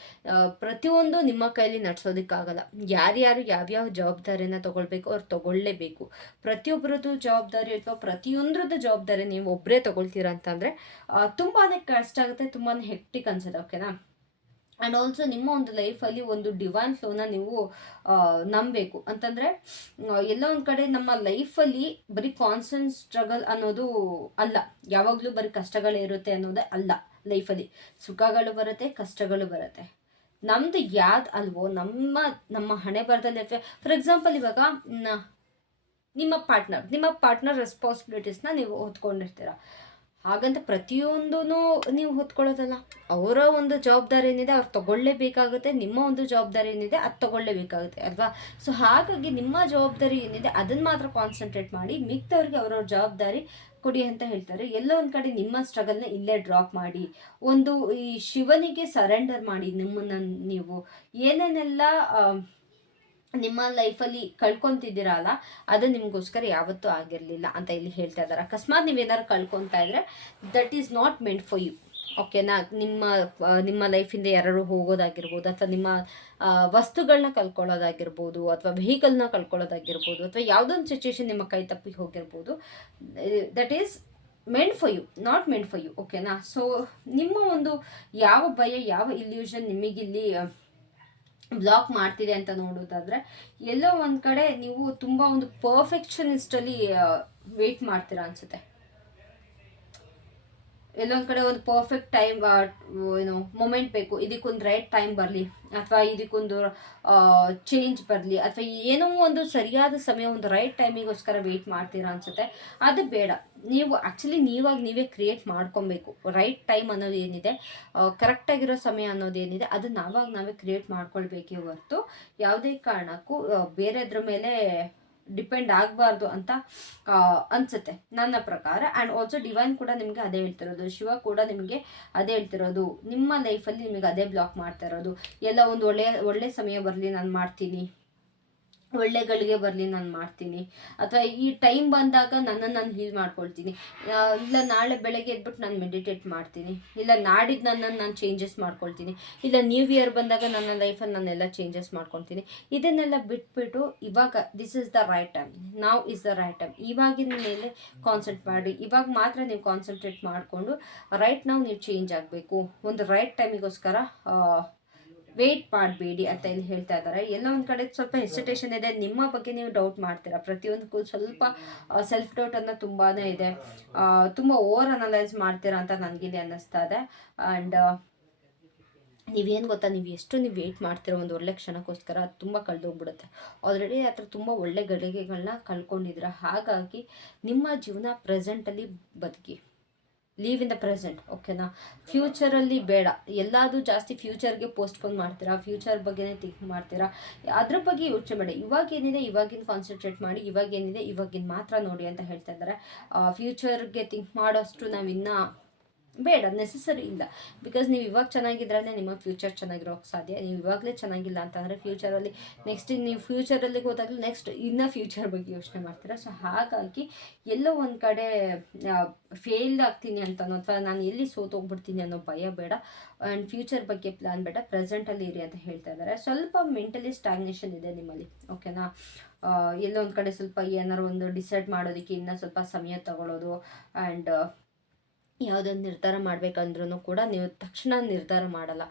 ಪ್ರತಿಯೊಂದು ನಿಮ್ಮ ಕೈಲಿ ನಡೆಸೋದಕ್ಕಾಗಲ್ಲ. ಯಾರ್ಯಾರು ಯಾವ್ಯಾವ ಜವಾಬ್ದಾರಿನ ತಗೊಳ್ಬೇಕು, ಅವ್ರು ತಗೊಳ್ಳೇಬೇಕು. ಪ್ರತಿಯೊಬ್ಬರದ್ದು ಜವಾಬ್ದಾರಿ ಅಥವಾ ಪ್ರತಿಯೊಂದ್ರದ್ದು ಜವಾಬ್ದಾರಿ ನೀವು ಒಬ್ಬರೇ ತಗೊಳ್ತೀರಾ ಅಂತಂದರೆ ತುಂಬಾ ಕಷ್ಟ ಆಗುತ್ತೆ ತುಂಬಾ ಹೆಕ್ಟಿಕ್ ಅನ್ಸುತ್ತೆ ಓಕೆನಾ ಆ್ಯಂಡ್ ಆಲ್ಸೋ ನಿಮ್ಮ ಒಂದು ಲೈಫಲ್ಲಿ ಒಂದು ಡಿವೈನ್ ಫ್ಲೋನ ನೀವು ನಂಬಬೇಕು. ಅಂತಂದರೆ ಎಲ್ಲ ಒಂದು ಕಡೆ ನಮ್ಮ ಲೈಫಲ್ಲಿ ಬರೀ ಕಾನ್ಸ್ಟೆಂಟ್ ಸ್ಟ್ರಗಲ್ ಅನ್ನೋದು ಅಲ್ಲ. ಯಾವಾಗಲೂ ಬರೀ ಕಷ್ಟಗಳೇ ಇರುತ್ತೆ ಅನ್ನೋದೇ ಅಲ್ಲ ಲೈಫಲ್ಲಿ ಸುಖಗಳು ಬರುತ್ತೆ, ಕಷ್ಟಗಳು ಬರುತ್ತೆ. ನಮ್ಮದು ಯಾವ್ದು ಅಲ್ವೋ, ನಮ್ಮ ನಮ್ಮ ಹಣೆ ಬರದಲ್ಲಿ ಫಾರ್ ಎಕ್ಸಾಂಪಲ್ ಇವಾಗ ನಿಮ್ಮ ಪಾರ್ಟ್ನರ್ ನಿಮ್ಮ ಪಾರ್ಟ್ನರ್ ರೆಸ್ಪಾನ್ಸಿಬಿಲಿಟೀಸ್ನ ನೀವು ಹೊತ್ಕೊಂಡಿರ್ತೀರ. ಹಾಗಂತ ಪ್ರತಿಯೊಂದೂ ನೀವು ಹೊತ್ಕೊಳ್ಳೋದಲ್ಲ. ಅವರ ಒಂದು ಜವಾಬ್ದಾರಿ ಏನಿದೆ ಅವ್ರು ತಗೊಳ್ಳೇಬೇಕಾಗುತ್ತೆ, ನಿಮ್ಮ ಒಂದು ಜವಾಬ್ದಾರಿ ಏನಿದೆ ಅದು ತಗೊಳ್ಳೇಬೇಕಾಗುತ್ತೆ, ಅಲ್ವಾ? ಸೊ ಹಾಗಾಗಿ ನಿಮ್ಮ ಜವಾಬ್ದಾರಿ ಏನಿದೆ ಅದನ್ನು ಮಾತ್ರ ಕಾನ್ಸಂಟ್ರೇಟ್ ಮಾಡಿ ಮಿಕ್ತವ್ರಿಗೆ ಅವರವ್ರ ಜವಾಬ್ದಾರಿ ಕೊಡಿ ಅಂತ ಹೇಳ್ತಾರೆ. ಎಲ್ಲೋ ಒಂದು ಕಡೆ ನಿಮ್ಮ ಸ್ಟ್ರಗಲ್ನ ಇಲ್ಲೇ ಡ್ರಾಪ್ ಮಾಡಿ, ಒಂದು ಈ ಶಿವನಿಗೆ ಸರೆಂಡರ್ ಮಾಡಿ ನಿಮ್ಮನ್ನು ನೀವು. ಏನೇನೆಲ್ಲ ನಿಮ್ಮ ಲೈಫಲ್ಲಿ ಕಳ್ಕೊತಿದ್ದೀರಲ್ಲ, ಅದು ನಿಮಗೋಸ್ಕರ ಯಾವತ್ತೂ ಆಗಿರಲಿಲ್ಲ ಅಂತ ಇಲ್ಲಿ ಹೇಳ್ತಾ ಇದ್ದಾರೆ. ಅಕಸ್ಮಾತ್ ನೀವೇನಾದ್ರು ಕಳ್ಕೊತಾ ಇದ್ರೆ that is not meant for you ಓಕೆನಾ ನಿಮ್ಮ ನಿಮ್ಮ ಲೈಫಿಂದ ಯಾರು ಹೋಗೋದಾಗಿರ್ಬೋದು, ಅಥವಾ ನಿಮ್ಮ ವಸ್ತುಗಳನ್ನ ಕಳ್ಕೊಳ್ಳೋದಾಗಿರ್ಬೋದು, ಅಥವಾ ವೆಹಿಕಲ್ನ ಕಳ್ಕೊಳ್ಳೋದಾಗಿರ್ಬೋದು, ಅಥವಾ ಯಾವುದೊಂದು ಸಿಚುವೇಶನ್ ನಿಮ್ಮ ಕೈ ತಪ್ಪಿ ಹೋಗಿರ್ಬೋದು that is meant for you not meant for you ಓಕೆನಾ ಸೊ ನಿಮ್ಮ ಒಂದು ಯಾವ ಭಯ, ಯಾವ ಇಲ್ಯೂಷನ್ ನಿಮಗಿಲ್ಲಿ ಬ್ಲಾಕ್ ಮಾಡ್ತಿದೆ ಅಂತ ನೋಡೋದಾದ್ರೆ ಎಲ್ಲೋ ಒಂದು ಕಡೆ ನೀವು ತುಂಬ ಒಂದು ಪರ್ಫೆಕ್ಷನಿಸ್ಟಲ್ಲಿ ವೇಟ್ ಮಾಡ್ತೀರಾ ಅನ್ಸುತ್ತೆ. ಎಲ್ಲೊಂದು ಕಡೆ ಒಂದು ಪರ್ಫೆಕ್ಟ್ ಟೈಮ್ ಏನು ಮೊಮೆಂಟ್ ಬೇಕು. ಇದಕ್ಕೊಂದು ರೈಟ್ ಟೈಮ್ ಬರಲಿ, ಅಥವಾ ಇದಕ್ಕೊಂದು ಚೇಂಜ್ ಬರಲಿ, ಅಥವಾ ಏನೋ ಒಂದು ಸರಿಯಾದ ಸಮಯ, ಒಂದು ರೈಟ್ ಟೈಮಿಗೋಸ್ಕರ ವೆಯ್ಟ್ ಮಾಡ್ತೀರಾ ಅನ್ಸುತ್ತೆ. ಅದು ಬೇಡ. ನೀವು ಆ್ಯಕ್ಚುಲಿ ನೀವಾಗ ನೀವೇ ಕ್ರಿಯೇಟ್ ಮಾಡ್ಕೊಬೇಕು. ರೈಟ್ ಟೈಮ್ ಅನ್ನೋದು ಏನಿದೆ ಕರೆಕ್ಟಾಗಿರೋ ಸಮಯ ಅನ್ನೋದು ಏನಿದೆ, ಅದು ನಾವಾಗ ನಾವೇ ಕ್ರಿಯೇಟ್ ಮಾಡ್ಕೊಳ್ಬೇಕೇ ಹೊರತು, ಯಾವುದೇ ಕಾರಣಕ್ಕೂ ಬೇರೆದ್ರ ಮೇಲೆ ಡಿಪೆಂಡ್ ಆಗಬಾರ್ದು ಅಂತ ಅನ್ಸುತ್ತೆ ನನ್ನ ಪ್ರಕಾರ. ಆ್ಯಂಡ್ ಆಲ್ಸೋ ಡಿವೈನ್ ಕೂಡ ನಿಮಗೆ ಅದೇ ಹೇಳ್ತಿರೋದು. ಶಿವ ಕೂಡ ನಿಮಗೆ ಅದೇ ಹೇಳ್ತಿರೋದು. ನಿಮ್ಮ ಲೈಫಲ್ಲಿ ನಿಮಗೆ ಅದೇ ಬ್ಲಾಕ್ ಮಾಡ್ತಾ ಇರೋದು. ಎಲ್ಲ ಒಂದು ಒಳ್ಳೆಯ ಒಳ್ಳೆ ಸಮಯ ಬರಲಿ, ನಾನು ಮಾಡ್ತೀನಿ. ಒಳ್ಳೆಗಳಿಗೆ ಬರಲಿ ನಾನು ಮಾಡ್ತೀನಿ. ಅಥವಾ ಈ ಟೈಮ್ ಬಂದಾಗ ನನ್ನನ್ನು ನಾನು ಹೀಲ್ ಮಾಡ್ಕೊಳ್ತೀನಿ. ಇಲ್ಲ ನಾಳೆ ಬೆಳಗ್ಗೆ ಎದ್ಬಿಟ್ಟು ನಾನು ಮೆಡಿಟೇಟ್ ಮಾಡ್ತೀನಿ. ಇಲ್ಲ ನಾಡಿದ್ದು ನನ್ನನ್ನು ನಾನು ಚೇಂಜಸ್ ಮಾಡ್ಕೊಳ್ತೀನಿ. ಇಲ್ಲ ನ್ಯೂ ಇಯರ್ ಬಂದಾಗ ನನ್ನ ಲೈಫನ್ನು ನಾನೆಲ್ಲ ಚೇಂಜಸ್ ಮಾಡ್ಕೊಳ್ತೀನಿ. ಇದನ್ನೆಲ್ಲ ಬಿಟ್ಬಿಟ್ಟು ಇವಾಗ this is the right time ನಾವು ಇಸ್ ದ ರೈಟ್ ಟೈಮ್ ಇವಾಗಿನ ಮೇಲೆ ಕಾನ್ಸಂಟ್ರೇಟ್ ಮಾಡಿ. ಇವಾಗ ಮಾತ್ರ ನೀವು ಕಾನ್ಸಂಟ್ರೇಟ್ ಮಾಡಿಕೊಂಡು ರೈಟ್ ನಾವು ನೀವು ಚೇಂಜ್ ಆಗಬೇಕು. ಒಂದು ರೈಟ್ ಟೈಮಿಗೋಸ್ಕರ ವೇಟ್ ಮಾಡಬೇಡಿ ಅಂತ ಇಲ್ಲಿ ಹೇಳ್ತಾ ಇದ್ದಾರೆ. ಎಲ್ಲೋ ಒಂದು ಕಡೆ ಸ್ವಲ್ಪ ಹೆಸಿಟೇಷನ್ ಇದೆ. ನಿಮ್ಮ ಬಗ್ಗೆ ನೀವು ಡೌಟ್ ಮಾಡ್ತೀರಾ? ಪ್ರತಿಯೊಂದಕ್ಕೂ ಸ್ವಲ್ಪ ಸೆಲ್ಫ್ ಡೌಟ್ ಅನ್ನ ತುಂಬಾ ಇದೆ. ತುಂಬ ಓವರ್ ಅನಲೈಸ್ ಮಾಡ್ತೀರಾ ಅಂತ ನನಗಿಲ್ಲಿ ಅನ್ನಿಸ್ತಾ ಇದೆ. ಆ್ಯಂಡ್ ನೀವೇನು ಗೊತ್ತಾ? ನೀವು ಎಷ್ಟು ನೀವು ವೆಯ್ಟ್ ಮಾಡ್ತಿರೋ ಒಂದು ಒಳ್ಳೆ ಕ್ಷಣಕ್ಕೋಸ್ಕರ ಅದು ತುಂಬ ಕಳೆದೋಗ್ಬಿಡುತ್ತೆ. ಆಲ್ರೆಡಿ ಹತ್ರ ತುಂಬ ಒಳ್ಳೆ ಗಳಿಗೆಗಳನ್ನ ಕಳ್ಕೊಂಡಿದ್ದೀರ? ಹಾಗಾಗಿ ನಿಮ್ಮ ಜೀವನ ಪ್ರೆಸೆಂಟಲ್ಲಿ ಬದುಕಿ. ಲೀವ್ ಇನ್ ದ ಪ್ರೆಸೆಂಟ್ ಓಕೆನಾ ಫ್ಯೂಚರಲ್ಲಿ ಬೇಡ. ಎಲ್ಲಾದರೂ ಜಾಸ್ತಿ ಫ್ಯೂಚರ್ಗೆ ಪೋಸ್ಟ್ಪೋನ್ ಮಾಡ್ತೀರಾ? ಫ್ಯೂಚರ್ ಬಗ್ಗೆನೇ ಥಿಂಕ್ ಮಾಡ್ತೀರಾ? ಅದ್ರ ಬಗ್ಗೆ ಯೋಚನೆ ಮಾಡಿ. ಇವಾಗ ಏನಿದೆ? ಇವಾಗಿನ ಕಾನ್ಸಂಟ್ರೇಟ್ ಮಾಡಿ. ಇವಾಗ ಏನಿದೆ? ಇವಾಗಿನ ಮಾತ್ರ ನೋಡಿ ಅಂತ ಹೇಳ್ತಾ ಇದ್ದಾರೆ. ಫ್ಯೂಚರ್ಗೆ ಥಿಂಕ್ ಮಾಡೋಷ್ಟು ನಾವಿನ್ನೂ ಬೇಡ ನೆಸಸರಿ ಇಲ್ಲ. ಬಿಕಾಸ್ ನೀವು ಇವಾಗ ಚೆನ್ನಾಗಿದ್ರೆ ನಿಮ್ಮ ಫ್ಯೂಚರ್ ಚೆನ್ನಾಗಿರೋಕ್ಕೆ ಸಾಧ್ಯ. ನೀವು ಇವಾಗಲೇ ಚೆನ್ನಾಗಿಲ್ಲ ಅಂತಂದರೆ ಫ್ಯೂಚರಲ್ಲಿ ನೆಕ್ಸ್ಟ್ ನೀವು ಫ್ಯೂಚರಲ್ಲಿ ಹೋದಾಗಲೂ ನೆಕ್ಸ್ಟ್ ಇನ್ನೂ ಫ್ಯೂಚರ್ ಬಗ್ಗೆ ಯೋಚನೆ ಮಾಡ್ತೀರಾ? ಸೊ ಹಾಗಾಗಿ ಎಲ್ಲೋ ಒಂದು ಕಡೆ ಫೇಲ್ ಆಗ್ತೀನಿ ಅಂತನೋ ಅಥವಾ ನಾನು ಎಲ್ಲಿ ಸೋತೋಗ್ಬಿಡ್ತೀನಿ ಅನ್ನೋ ಭಯ ಬೇಡ. ಆ್ಯಂಡ್ ಫ್ಯೂಚರ್ ಬಗ್ಗೆ ಪ್ಲ್ಯಾನ್ ಬೇಡ. ಪ್ರೆಸೆಂಟಲ್ಲಿ ಇರಿ ಅಂತ ಹೇಳ್ತಾ ಇದ್ದಾರೆ. ಸ್ವಲ್ಪ ಮೆಂಟಲಿ ಸ್ಟ್ಯಾಗ್ನೇಷನ್ ಇದೆ ನಿಮ್ಮಲ್ಲಿ. ಓಕೆನಾ ಎಲ್ಲೋ ಒಂದು ಕಡೆ ಸ್ವಲ್ಪ ಏನಾರು ಒಂದು ಡಿಸೈಡ್ ಮಾಡೋದಕ್ಕೆ ಇನ್ನೂ ಸ್ವಲ್ಪ ಸಮಯ ತಗೊಳ್ಳೋದು ಆ್ಯಂಡ್ ಯಾವುದೊಂದು ನಿರ್ಧಾರ ಮಾಡಬೇಕಂದ್ರೂ ಕೂಡ ನೀವು ತಕ್ಷಣ ನಿರ್ಧಾರ ಮಾಡಲ್ಲ.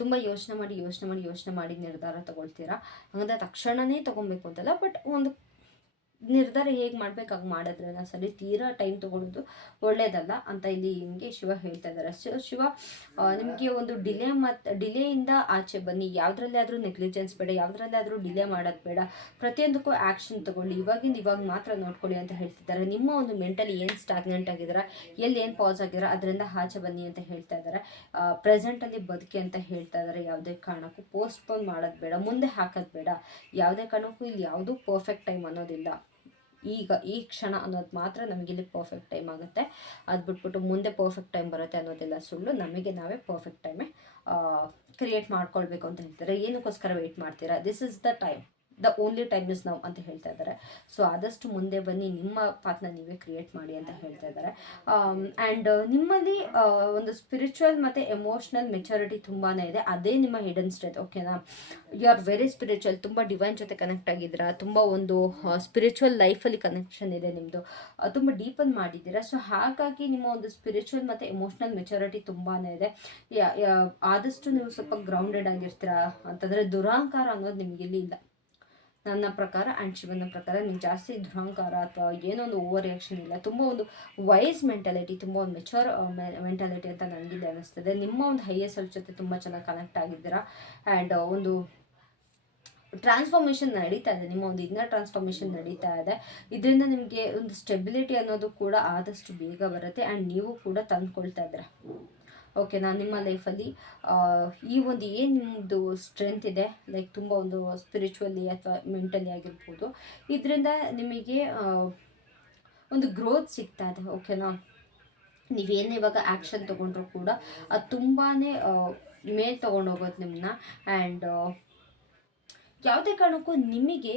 ತುಂಬ ಯೋಚನೆ ಮಾಡಿ ಯೋಚನೆ ಮಾಡಿ ಯೋಚನೆ ಮಾಡಿ ನಿರ್ಧಾರ ತಗೊಳ್ತೀರಾ? ಹಂಗಂದ್ರೆ ತಕ್ಷಣವೇ ತಗೊಬೇಕು ಅಂತಲ್ಲ, ಬಟ್ ಒಂದು ನಿರ್ಧಾರ ಹೇಗೆ ಮಾಡ್ಬೇಕು, ಹಾಗೆ ಮಾಡಿದ್ರೆ ಸರಿ ತೀರಾ ಟೈಮ್ ತಗೊಳ್ಳೋದು ಒಳ್ಳೇದಲ್ಲ ಅಂತ ಇಲ್ಲಿ ಹಿಂಗೆ ಶಿವ ಹೇಳ್ತಾ ಇದ್ದಾರೆ. ಸೊ ಶಿವ ನಿಮಗೆ ಒಂದು ಡಿಲೇ ಮತ್ತು ಡಿಲೇಯಿಂದ ಆಚೆ ಬನ್ನಿ. ಯಾವುದ್ರಲ್ಲಿ ಆದರೂ ನೆಗ್ಲಿಜೆನ್ಸ್ ಬೇಡ, ಯಾವುದ್ರಲ್ಲಿ ಆದರೂ ಡಿಲೇ ಮಾಡೋದು ಬೇಡ. ಪ್ರತಿಯೊಂದಕ್ಕೂ ಆ್ಯಕ್ಷನ್ ತೊಗೊಳ್ಳಿ. ಇವಾಗಿಂದ ಇವಾಗ ಮಾತ್ರ ನೋಡ್ಕೊಳ್ಳಿ ಅಂತ ಹೇಳ್ತಿದ್ದಾರೆ. ನಿಮ್ಮ ಒಂದು ಮೆಂಟಲಿ ಏನು ಸ್ಟಾಗ್ನೆಂಟ್ ಆಗಿದ್ದೀರಾ, ಎಲ್ಲಿ ಏನು ಪಾಸ್ ಆಗಿರೋ ಅದರಿಂದ ಆಚೆ ಬನ್ನಿ ಅಂತ ಹೇಳ್ತಾ ಇದ್ದಾರೆ. ಪ್ರೆಸೆಂಟಲ್ಲಿ ಬದುಕಿ ಅಂತ ಹೇಳ್ತಾ ಇದ್ದಾರೆ. ಯಾವುದೇ ಕಾರಣಕ್ಕೂ ಪೋಸ್ಟ್ಪೋನ್ ಮಾಡೋದು ಬೇಡ, ಮುಂದೆ ಹಾಕೋದು ಬೇಡ. ಯಾವುದೇ ಕಾರಣಕ್ಕೂ ಇಲ್ಲಿ ಯಾವುದೂ ಪರ್ಫೆಕ್ಟ್ ಟೈಮ್ ಅನ್ನೋದಿಲ್ಲ. ಈಗ, ಈ ಕ್ಷಣ ಅನ್ನೋದು ಮಾತ್ರ ನಮಗೆ ಇಲ್ಲಿ ಪರ್ಫೆಕ್ಟ್ ಟೈಮ್ ಆಗುತ್ತೆ. ಅದು ಬಿಟ್ಬಿಟ್ಟು ಮುಂದೆ ಪರ್ಫೆಕ್ಟ್ ಟೈಮ್ ಬರುತ್ತೆ ಅನ್ನೋದೆಲ್ಲ ಸುಳ್ಳು ನಮಗೆ ನಾವೇ ಪರ್ಫೆಕ್ಟ್ ಟೈಮೇ ಕ್ರಿಯೇಟ್ ಮಾಡ್ಕೊಳ್ಬೇಕು ಅಂತ ಹೇಳ್ತಾರೆ. ಏನಕ್ಕೋಸ್ಕರ ವೆಯ್ಟ್ ಮಾಡ್ತೀರಾ? This is the time the only time is ನಾವು ಅಂತ ಹೇಳ್ತಾ ಇದ್ದಾರೆ. ಸೊ ಆದಷ್ಟು ಮುಂದೆ ಬನ್ನಿ ನಿಮ್ಮ ಪಾತ್ನ ನೀವೇ ಕ್ರಿಯೇಟ್ ಮಾಡಿ ಅಂತ ಹೇಳ್ತಾ ಇದ್ದಾರೆ. ಆ್ಯಂಡ್ ನಿಮ್ಮಲ್ಲಿ ಆ, ಒಂದು ಸ್ಪಿರಿಚುವಲ್ ಮತ್ತು ಎಮೋಷ್ನಲ್ ಮೆಚುರಿಟಿ ತುಂಬಾ ಇದೆ. ಅದೇ ನಿಮ್ಮ ಹಿಡನ್ ಸ್ಟ್ರೆಂತ್ ಓಕೆನಾ ಯು ಆರ್ ವೆರಿ ಸ್ಪಿರಿಚುವಲ್ ತುಂಬ ಡಿವೈನ್ ಜೊತೆ ಕನೆಕ್ಟ್ ಆಗಿದ್ದೀರಾ? ತುಂಬ ಒಂದು ಸ್ಪಿರಿಚುವಲ್ ಲೈಫಲ್ಲಿ ಕನೆಕ್ಷನ್ ಇದೆ ನಿಮ್ಮದು ತುಂಬ ಡೀಪಲ್ಲಿ ಮಾಡಿದ್ದೀರಾ? ಸೊ ಹಾಗಾಗಿ ನಿಮ್ಮ ಒಂದು ಸ್ಪಿರಿಚುವಲ್ ಮತ್ತು ಎಮೋಷ್ನಲ್ ಮೆಚುರಿಟಿ ತುಂಬಾ ಇದೆ. ಆದಷ್ಟು ನೀವು ಸ್ವಲ್ಪ ಗ್ರೌಂಡೆಡ್ ಆಗಿರ್ತೀರಾ? ಅಂತಂದರೆ ದುರಾಂಕಾರ ಅನ್ನೋದು ನಿಮಗಿಲ್ಲಿ ಇಲ್ಲ. ನನ್ನ ಪ್ರಕಾರ ಆ್ಯಂಡ್ ಶಿವನ ಪ್ರಕಾರ ನೀವು ಜಾಸ್ತಿ ದುರಹಂಕಾರ ಅಥವಾ ಏನೋ ಒಂದು ಓವರ್ ರಿಯಾಕ್ಷನ್ ಇಲ್ಲ. ತುಂಬ ಒಂದು ವೈಸ್ ಮೆಂಟಾಲಿಟಿ ತುಂಬ ಒಂದು ಮೆಚೂರ್ ಮೆಂಟಾಲಿಟಿ ಅಂತ ನನಗಿಲ್ಲ ಅನ್ನಿಸ್ತದೆ. ನಿಮ್ಮ ಒಂದು ಹೈಯರ್ ಸೆಲ್ಫ್ ಜೊತೆ ತುಂಬ ಚೆನ್ನಾಗಿ ಕನೆಕ್ಟ್ ಆಗಿದ್ದೀರಾ? ಆ್ಯಂಡ್ ಒಂದು ಟ್ರಾನ್ಸ್ಫಾರ್ಮೇಷನ್ ನಡೀತಾ ಇದೆ. ನಿಮ್ಮ ಒಂದು ಇನ್ನರ್ ಟ್ರಾನ್ಸ್ಫಾರ್ಮೇಷನ್ ನಡೀತಾ ಇದೆ. ಇದರಿಂದ ನಿಮಗೆ ಒಂದು ಸ್ಟೆಬಿಲಿಟಿ ಅನ್ನೋದು ಕೂಡ ಆದಷ್ಟು ಬೇಗ ಬರುತ್ತೆ. ಆ್ಯಂಡ್ ನೀವು ಕೂಡ ತಂದುಕೊಳ್ತಾ ಇದ್ದೀರಾ. ಓಕೆನಾ ನಿಮ್ಮ ಲೈಫಲ್ಲಿ ಈ ಒಂದು ಏನು ನಿಮ್ಮದು ಸ್ಟ್ರೆಂತ್ ಇದೆ? ಲೈಕ್ ತುಂಬ ಒಂದು ಸ್ಪಿರಿಚುವಲಿ ಅಥವಾ ಮೆಂಟಲಿ ಆಗಿರ್ಬೋದು. ಇದರಿಂದ ನಿಮಗೆ ಒಂದು ಗ್ರೋತ್ ಸಿಗ್ತಾ ಇದೆ ಓಕೆನಾ ನೀವೇನೇ ಇವಾಗ ಆ್ಯಕ್ಷನ್ ತೊಗೊಂಡ್ರು ಕೂಡ, ಅದು ತುಂಬಾ ಮೇಲ್ ತೊಗೊಂಡೋಗೋದು ನಿಮ್ಮನ್ನ ಆ್ಯಂಡ್ ಯಾವುದೇ ಕಾರಣಕ್ಕೂ ನಿಮಗೆ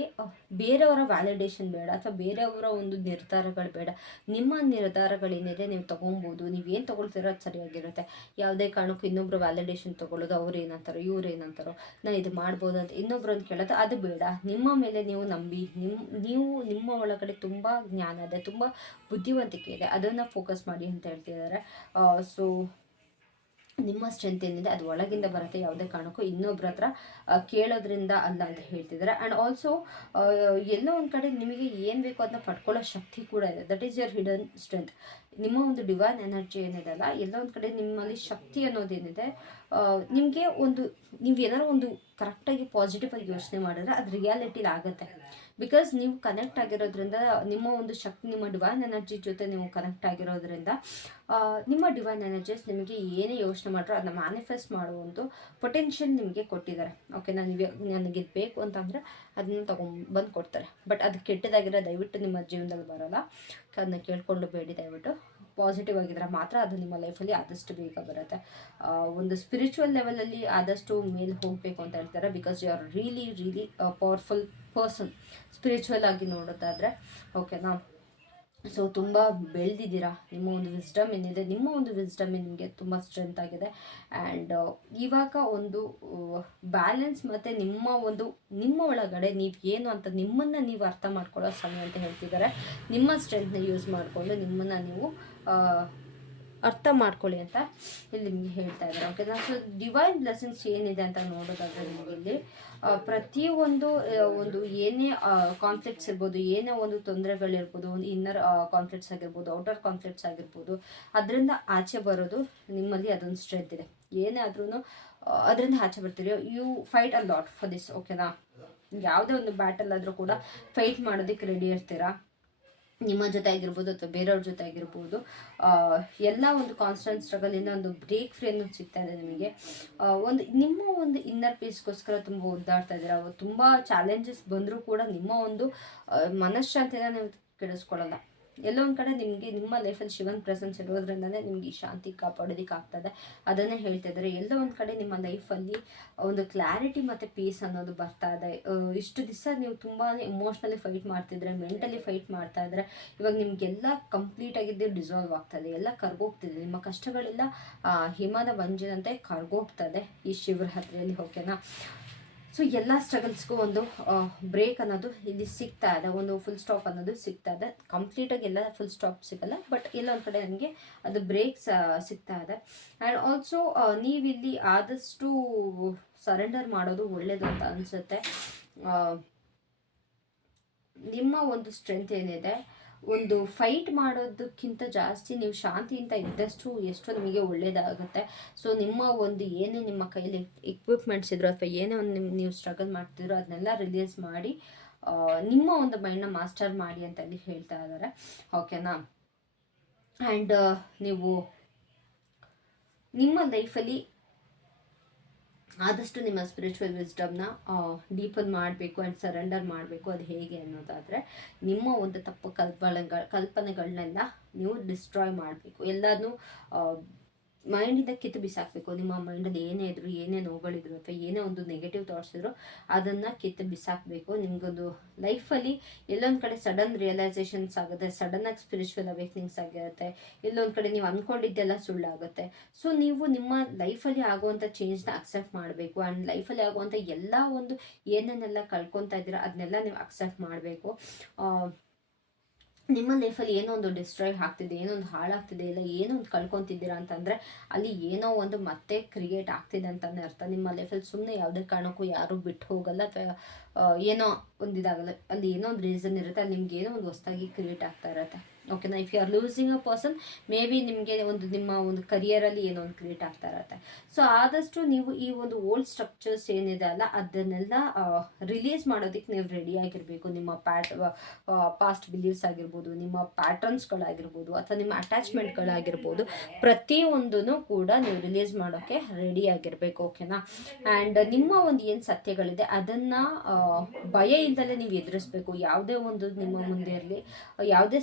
ಬೇರೆಯವರ ವ್ಯಾಲಿಡೇಷನ್ ಬೇಡ ಅಥವಾ ಬೇರೆಯವರ ಒಂದು ನಿರ್ಧಾರಗಳು ಬೇಡ. ನಿಮ್ಮ ನಿರ್ಧಾರಗಳೇನಿದೆ ನೀವು ತೊಗೊಬೋದು ನೀವೇನು ತೊಗೊಳ್ತೀರೋ ಅದು ಸರಿಯಾಗಿರುತ್ತೆ. ಯಾವುದೇ ಕಾರಣಕ್ಕೂ ಇನ್ನೊಬ್ಬರು ವ್ಯಾಲಿಡೇಷನ್ ತೊಗೊಳ್ಳೋದು, ಅವ್ರು ಏನಂತಾರೋ, ಇವ್ರು ಏನಂತಾರೋ, ನಾನು ಇದು ಮಾಡ್ಬೋದು ಅಂತ ಇನ್ನೊಬ್ರನ್ನ ಕೇಳೋದು ಅದು ಬೇಡ. ನಿಮ್ಮ ಮೇಲೆ ನೀವು ನಂಬಿ ನಿಮ್ಮ ನೀವು ನಿಮ್ಮ ಒಳಗಡೆ ತುಂಬ ಜ್ಞಾನ ಇದೆ, ತುಂಬ ಬುದ್ಧಿವಂತಿಕೆ ಇದೆ. ಅದನ್ನು ಫೋಕಸ್ ಮಾಡಿ ಅಂತ ಹೇಳ್ತಿದ್ದಾರೆ. ಸೊ ನಿಮ್ಮ ಸ್ಟ್ರೆಂತ್ ಏನಿದೆ ಅದು ಒಳಗಿಂದ ಬರುತ್ತೆ, ಯಾವುದೇ ಕಾರಣಕ್ಕೂ ಇನ್ನೊಬ್ರ ಹತ್ರ ಕೇಳೋದ್ರಿಂದ ಅಲ್ಲ ಅಂತ ಹೇಳ್ತಿದ್ದಾರೆ. ಆ್ಯಂಡ್ ಆಲ್ಸೋ ಎಲ್ಲೋ ಒಂದು ಕಡೆ ನಿಮಗೆ ಏನು ಬೇಕೋ ಅದನ್ನ ಪಡ್ಕೊಳ್ಳೋ ಶಕ್ತಿ ಕೂಡ ಇದೆ. That is your hidden strength ನಿಮ್ಮ ಒಂದು ಡಿವೈನ್ ಎನರ್ಜಿ ಏನಿದೆ ಅಲ್ಲ, ಎಲ್ಲೋ ಒಂದು ಕಡೆ ನಿಮ್ಮಲ್ಲಿ ಶಕ್ತಿ ಅನ್ನೋದೇನಿದೆ ನಿಮಗೆ ಒಂದು, ನೀವು ಏನಾದ್ರು ಒಂದು ಕರೆಕ್ಟಾಗಿ ಪಾಸಿಟಿವ್ ಆಗಿ ಯೋಚನೆ ಮಾಡಿದ್ರೆ ಅದು ರಿಯಾಲಿಟಿಲಿ ಆಗುತ್ತೆ. ಬಿಕಾಸ್ ನೀವು ಕನೆಕ್ಟ್ ಆಗಿರೋದ್ರಿಂದ, ನಿಮ್ಮ ಒಂದು ಶಕ್ತಿ, ನಿಮ್ಮ ಡಿವೈನ್ ಎನರ್ಜಿ ಜೊತೆ ನೀವು ಕನೆಕ್ಟ್ ಆಗಿರೋದ್ರಿಂದ ನಿಮ್ಮ ಡಿವೈನ್ ಎನರ್ಜೀಸ್ ನಿಮಗೆ ಏನೇ ಯೋಚನೆ ಮಾಡಿರೋ ಅದನ್ನ ಮ್ಯಾನಿಫೆಸ್ಟ್ ಮಾಡುವಂಥ ಪೊಟೆನ್ಷಿಯಲ್ ನಿಮಗೆ ಕೊಟ್ಟಿದ್ದಾರೆ. ಓಕೆ ನಾನು ನನಗೆ ಇದು ಬೇಕು ಅಂತಂದರೆ ಅದನ್ನ ತೊಗೊಂಬಂದು ಕೊಡ್ತಾರೆ ಬಟ್ ಅದು ಕೆಟ್ಟದಾಗಿರೋ ದಯವಿಟ್ಟು ನಿಮ್ಮ ಜೀವನದಲ್ಲಿ ಬರೋಲ್ಲ. ಅದನ್ನ ಕೇಳಿಕೊಂಡು ಬೇಡಿ ದಯವಿಟ್ಟು. ಪಾಸಿಟಿವ್ ಆಗಿದ್ರೆ ಮಾತ್ರ ಅದು ನಿಮ್ಮ ಲೈಫಲ್ಲಿ ಆದಷ್ಟು ಬೇಗ ಬರುತ್ತೆ. ಒಂದು ಸ್ಪಿರಿಚುವಲ್ ಲೆವೆಲಲ್ಲಿ ಆದಷ್ಟು ಮೇಲೆ ಹೋಗಬೇಕು ಅಂತ ಹೇಳ್ತಾರೆ because you are really really powerful person spiritual ಆಗಿ ನೋಡೋದಾದರೆ ಓಕೆನಾ ಸೊ ತುಂಬ ಬೆಳೆದಿದ್ದೀರಾ? ನಿಮ್ಮ ಒಂದು ವಿಸ್ಡಮ್ ಏನಿದೆ? ನಿಮ್ಮ ಒಂದು ವಿಸ್ಡಮ್ ನಿಮಗೆ ತುಂಬ ಸ್ಟ್ರೆಂತ್ ಆಗಿದೆ. ಆ್ಯಂಡ್ ಇವಾಗ ಒಂದು ಬ್ಯಾಲೆನ್ಸ್ ಮತ್ತು ನಿಮ್ಮ ಒಂದು, ನಿಮ್ಮ ಒಳಗಡೆ ನೀವು ಏನು ಅಂತ ನಿಮ್ಮನ್ನು ನೀವು ಅರ್ಥ ಮಾಡ್ಕೊಳ್ಳೋ ಸಮಯ ಅಂತ ಹೇಳ್ತಿದ್ದಾರೆ. ನಿಮ್ಮ ಸ್ಟ್ರೆಂತ್ನ ಯೂಸ್ ಮಾಡಿಕೊಂಡು ನಿಮ್ಮನ್ನು ನೀವು ಅರ್ಥ ಮಾಡ್ಕೊಳ್ಳಿ ಅಂತ ಇಲ್ಲಿ ನಿಮಗೆ ಹೇಳ್ತಾ ಇದ್ದಾರೆ. ಓಕೆನಾ ಸೊ ಡಿವೈನ್ ಬ್ಲೆಸ್ಸಿಂಗ್ಸ್ ಏನಿದೆ ಅಂತ ನೋಡೋದಾದ್ರೆ ನಿಮಗೆ ಇಲ್ಲಿ ಪ್ರತಿ ಪ್ರತಿಯೊಂದು ಒಂದು ಏನೇ ಕಾನ್ಫ್ಲಿಕ್ಟ್ಸ್ ಇರ್ಬೋದು, ಏನೇ ಒಂದು ತೊಂದರೆಗಳಿರ್ಬೋದು ಒಂದು ಇನ್ನರ್ ಕಾನ್ಫ್ಲಿಕ್ಟ್ಸ್ ಆಗಿರ್ಬೋದು ಔಟರ್ ಕಾನ್ಫ್ಲಿಕ್ಟ್ಸ್ ಆಗಿರ್ಬೋದು, ಅದರಿಂದ ಆಚೆ ಬರೋದು ನಿಮ್ಮಲ್ಲಿ ಅದೊಂದು ಸ್ಟ್ರೆಂತ್ ಇದೆ. ಏನೇ ಆದ್ರೂ ಅದರಿಂದ ಆಚೆ ಬರ್ತೀರಿ. You fight a lot for this ಓಕೆನಾ ಯಾವುದೇ ಒಂದು ಬ್ಯಾಟಲ್ ಆದರೂ ಕೂಡ ಫೈಟ್ ಮಾಡೋದಕ್ಕೆ ರೆಡಿ ಇರ್ತೀರಾ? ನಿಮ್ಮ ಜೊತೆ ಆಗಿರ್ಬೋದು ಅಥವಾ ಬೇರೆಯವ್ರ ಜೊತೆ ಆಗಿರ್ಬೋದು ಎಲ್ಲ ಒಂದು ಕಾನ್ಸ್ಟೆಂಟ್ ಸ್ಟ್ರಗಲಿಂದ ಒಂದು ಬ್ರೇಕ್ ಫ್ರೀ ಅನ್ನೋದು ಸಿಗ್ತಾ ಇದೆ ನಿಮಗೆ. ಒಂದು ನಿಮ್ಮ ಒಂದು ಇನ್ನರ್ ಪೀಸ್ಗೋಸ್ಕರ ತುಂಬ ಒದ್ದಾಡ್ತಾ ಇದ್ದೀರಾ? ತುಂಬ ಚಾಲೆಂಜಸ್ ಬಂದರೂ ಕೂಡ ನಿಮ್ಮ ಒಂದು ಮನಃಶಾಂತಿನ ನೀವು ಕೆಡಿಸ್ಕೊಳ್ಳಲ್ಲ. ಎಲ್ಲೋ ಒಂದು ಕಡೆ ನಿಮಗೆ ನಿಮ್ಮ ಲೈಫಲ್ಲಿ ಶಿವನ್ ಪ್ರೆಸೆನ್ಸ್ ಇರೋದ್ರಿಂದನೇ ನಿಮಗೆ ಈ ಶಾಂತಿ ಕಾಪಾಡೋದಕ್ಕಾಗ್ತದೆ. ಅದನ್ನೇ ಹೇಳ್ತಾ ಇದ್ದಾರೆ ಎಲ್ಲೋ ಒಂದು ಕಡೆ ನಿಮ್ಮ ಲೈಫಲ್ಲಿ ಒಂದು ಕ್ಲಾರಿಟಿ ಮತ್ತು ಪೀಸ್ ಅನ್ನೋದು ಬರ್ತಾ ಇದೆ. ಇಷ್ಟು ದಿವಸ ನೀವು ತುಂಬಾ ಎಮೋಷ್ನಲಿ ಫೈಟ್ ಮಾಡ್ತಿದ್ರೆ ಮೆಂಟಲಿ ಫೈಟ್ ಮಾಡ್ತಾ ಇದ್ರೆ, ಇವಾಗ ನಿಮಗೆಲ್ಲ ಕಂಪ್ಲೀಟ್ ಆಗಿದ್ದು ಡಿಸಾಲ್ವ್ ಆಗ್ತದೆ ಎಲ್ಲ ಕರ್ಗೋಗ್ತಿದೆ ನಿಮ್ಮ ಕಷ್ಟಗಳೆಲ್ಲ ಹಿಮದ ಬಂಜಿನಂತೆ ಕರ್ಗೋಗ್ತದೆ ಈ ಶಿವರಾತ್ರಿಯಲ್ಲಿ ಓಕೆನಾ ಸೊ ಎಲ್ಲ ಸ್ಟ್ರಗಲ್ಸ್ಗೂ ಒಂದು ಬ್ರೇಕ್ ಅನ್ನೋದು ಇಲ್ಲಿ ಸಿಗ್ತಾ ಇದೆ. ಒಂದು ಫುಲ್ ಸ್ಟಾಪ್ ಅನ್ನೋದು ಸಿಗ್ತಾ ಇದೆ. ಕಂಪ್ಲೀಟಾಗಿ ಎಲ್ಲ ಫುಲ್ ಸ್ಟಾಪ್ ಸಿಗಲ್ಲ ಬಟ್ ಎಲ್ಲೊಂದು ಕಡೆ ನನಗೆ ಅದು ಬ್ರೇಕ್ ಸಿಗ್ತಾ ಇದೆ. ಆ್ಯಂಡ್ ಆಲ್ಸೋ ನೀವಿಲ್ಲಿ ಆದಷ್ಟು ಸರೆಂಡರ್ ಮಾಡೋದು ಒಳ್ಳೇದು ಅಂತ ಅನಿಸುತ್ತೆ. ನಿಮ್ಮ ಒಂದು ಸ್ಟ್ರೆಂತ್ ಏನಿದೆ? ಒಂದು ಫೈಟ್ ಮಾಡೋದಕ್ಕಿಂತ ಜಾಸ್ತಿ ನೀವು ಶಾಂತಿಯಿಂದ ಇದ್ದಷ್ಟು ಎಷ್ಟು ನಿಮಗೆ ಒಳ್ಳೆಯದಾಗುತ್ತೆ ಸೊ ನಿಮ್ಮ ಒಂದು ಏನೇ ನಿಮ್ಮ ಕೈಯಲ್ಲಿ ಎಕ್ವಿಪ್ಮೆಂಟ್ಸ್ ಇದ್ರು ಅಥವಾ ಏನೇ ಒಂದು ನಿಮ್ಮ ನೀವು ಸ್ಟ್ರಗಲ್ ಮಾಡ್ತಿದ್ರು ಅದನ್ನೆಲ್ಲ ರಿಲೀಸ್ ಮಾಡಿ ನಿಮ್ಮ ಒಂದು ಮೈಂಡ್ನ ಮಾಸ್ಟರ್ ಮಾಡಿ ಅಂತ ಹೇಳ್ತಾ ಇದ್ದಾರೆ. ಓಕೆನಾ ಆ್ಯಂಡ್ ನೀವು ನಿಮ್ಮ ಲೈಫಲ್ಲಿ ಆದಷ್ಟು ನಿಮ್ಮ ಸ್ಪಿರಿಚುವಲ್ ವಿಸ್ಡಮ್ನ ಡೀಪನ್ ಮಾಡಬೇಕು ಆ್ಯಂಡ್ ಸರೆಂಡರ್ ಮಾಡಬೇಕು ಅದು ಹೇಗೆ ಅನ್ನೋದಾದರೆ, ನಿಮ್ಮ ಒಂದು ತಪ್ಪು ಕಲ್ಪನೆಗಳ ಕಲ್ಪನೆಗಳನ್ನೆಲ್ಲ ನೀವು ಡಿಸ್ಟ್ರಾಯ್ ಮಾಡಬೇಕು. ಎಲ್ಲದನ್ನೂ ಮೈಂಡಿಂದ ಕಿತ್ತು ಬಿಸಾಕಬೇಕು. ನಿಮ್ಮ ಮೈಂಡಲ್ಲಿ ಏನೇ ಇದ್ರು, ಏನೇ ನೋವುಗಳಿದ್ರು ಅಥವಾ ಏನೇ ಒಂದು ನೆಗೆಟಿವ್ ಥಾಟ್ಸ್ ಇದ್ರು ಅದನ್ನು ಕಿತ್ತು ಬಿಸಾಕಬೇಕು. ನಿಮಗೊಂದು ಲೈಫಲ್ಲಿ ಎಲ್ಲೊಂದು ಕಡೆ ಸಡನ್ ರಿಯಲೈಸೇಷನ್ಸ್ ಆಗುತ್ತೆ. ಸಡನ್ನಾಗಿ ಸ್ಪಿರಿಚುವಲ್ ಅವೇಕ್ನಿಂಗ್ಸ್ ಆಗಿರುತ್ತೆ. ಎಲ್ಲೊಂದು ಕಡೆ ನೀವು ಅಂದ್ಕೊಂಡಿದ್ದೆಲ್ಲ ಸುಳ್ಳಾಗುತ್ತೆ. ಸೊ ನೀವು ನಿಮ್ಮ ಲೈಫಲ್ಲಿ ಆಗುವಂಥ ಚೇಂಜ್ನ ಅಕ್ಸೆಪ್ಟ್ ಮಾಡಬೇಕು. ಆ್ಯಂಡ್ ಲೈಫಲ್ಲಿ ಆಗುವಂಥ ಎಲ್ಲ ಒಂದು ಏನೇನೆಲ್ಲ ಕಳ್ಕೊತಾ ಇದ್ದೀರಾ, ಅದನ್ನೆಲ್ಲ ನೀವು ಅಕ್ಸೆಪ್ಟ್ ಮಾಡಬೇಕು. ನಿಮ್ಮ ಲೈಫಲ್ಲಿ ಏನೋ ಒಂದು ಡಿಸ್ಟ್ರಾಯ್ ಆಗ್ತಿದೆ, ಏನೋ ಒಂದು ಹಾಳಾಗ್ತಿದೆ, ಇಲ್ಲ ಏನೋ ಒಂದು ಕಳ್ಕೊತಿದ್ದೀರಾ ಅಂತಂದರೆ ಅಲ್ಲಿ ಏನೋ ಒಂದು ಮತ್ತೆ ಕ್ರಿಯೇಟ್ ಆಗ್ತಿದೆ ಅಂತಲೇ ಅರ್ಥ. ನಿಮ್ಮ ಲೈಫಲ್ಲಿ ಸುಮ್ಮನೆ ಯಾವುದೇ ಕಾರಣಕ್ಕೂ ಯಾರೂ ಬಿಟ್ಟು ಹೋಗಲ್ಲ ಅಥವಾ ಏನೋ ಒಂದು ಇದಾಗಲ್ಲ. ಅಲ್ಲಿ ಏನೋ ಒಂದು ರೀಸನ್ ಇರುತ್ತೆ, ಅಲ್ಲಿ ನಿಮ್ಗೆ ಏನೋ ಒಂದು ಹೊಸದಾಗಿ ಕ್ರಿಯೇಟ್ ಆಗ್ತಾ ಇರುತ್ತೆ. ಓಕೆನಾ if you are losing a person maybe ನಿಮಗೆ ಒಂದು ನಿಮ್ಮ ಒಂದು ಕರಿಯರಲ್ಲಿ ಏನೋ ಒಂದು ಕ್ರಿಯೇಟ್ ಆಗ್ತಾ ಇರುತ್ತೆ. ಸೊ ಆದಷ್ಟು ನೀವು ಈ ಒಂದು ಓಲ್ಡ್ ಸ್ಟ್ರಕ್ಚರ್ಸ್ ಏನಿದೆ ಅಲ್ಲ, ಅದನ್ನೆಲ್ಲ ರಿಲೀಸ್ ಮಾಡೋದಕ್ಕೆ ನೀವು ರೆಡಿ ಆಗಿರಬೇಕು. ನಿಮ್ಮ ಪ್ಯಾಟ್ ಪಾಸ್ಟ್ ಬಿಲೀವ್ಸ್ ಆಗಿರ್ಬೋದು, ನಿಮ್ಮ ಪ್ಯಾಟರ್ನ್ಸ್ಗಳಾಗಿರ್ಬೋದು ಅಥವಾ ನಿಮ್ಮ ಅಟ್ಯಾಚ್ಮೆಂಟ್ಗಳಾಗಿರ್ಬೋದು ಪ್ರತಿಯೊಂದೂ ಕೂಡ ನೀವು ರಿಲೀಸ್ ಮಾಡೋಕ್ಕೆ ರೆಡಿ ಆಗಿರಬೇಕು ಓಕೆನಾ ಆ್ಯಂಡ್ ನಿಮ್ಮ ಒಂದು ಏನು ಸತ್ಯಗಳಿದೆ, ಅದನ್ನು ಭಯ ಇಲ್ದಲೇ ನೀವು ಎದುರಿಸ್ಬೇಕು. ಯಾವುದೇ ಒಂದು ನಿಮ್ಮ ಮುಂದೆ ಇರಲಿ, ಯಾವುದೇ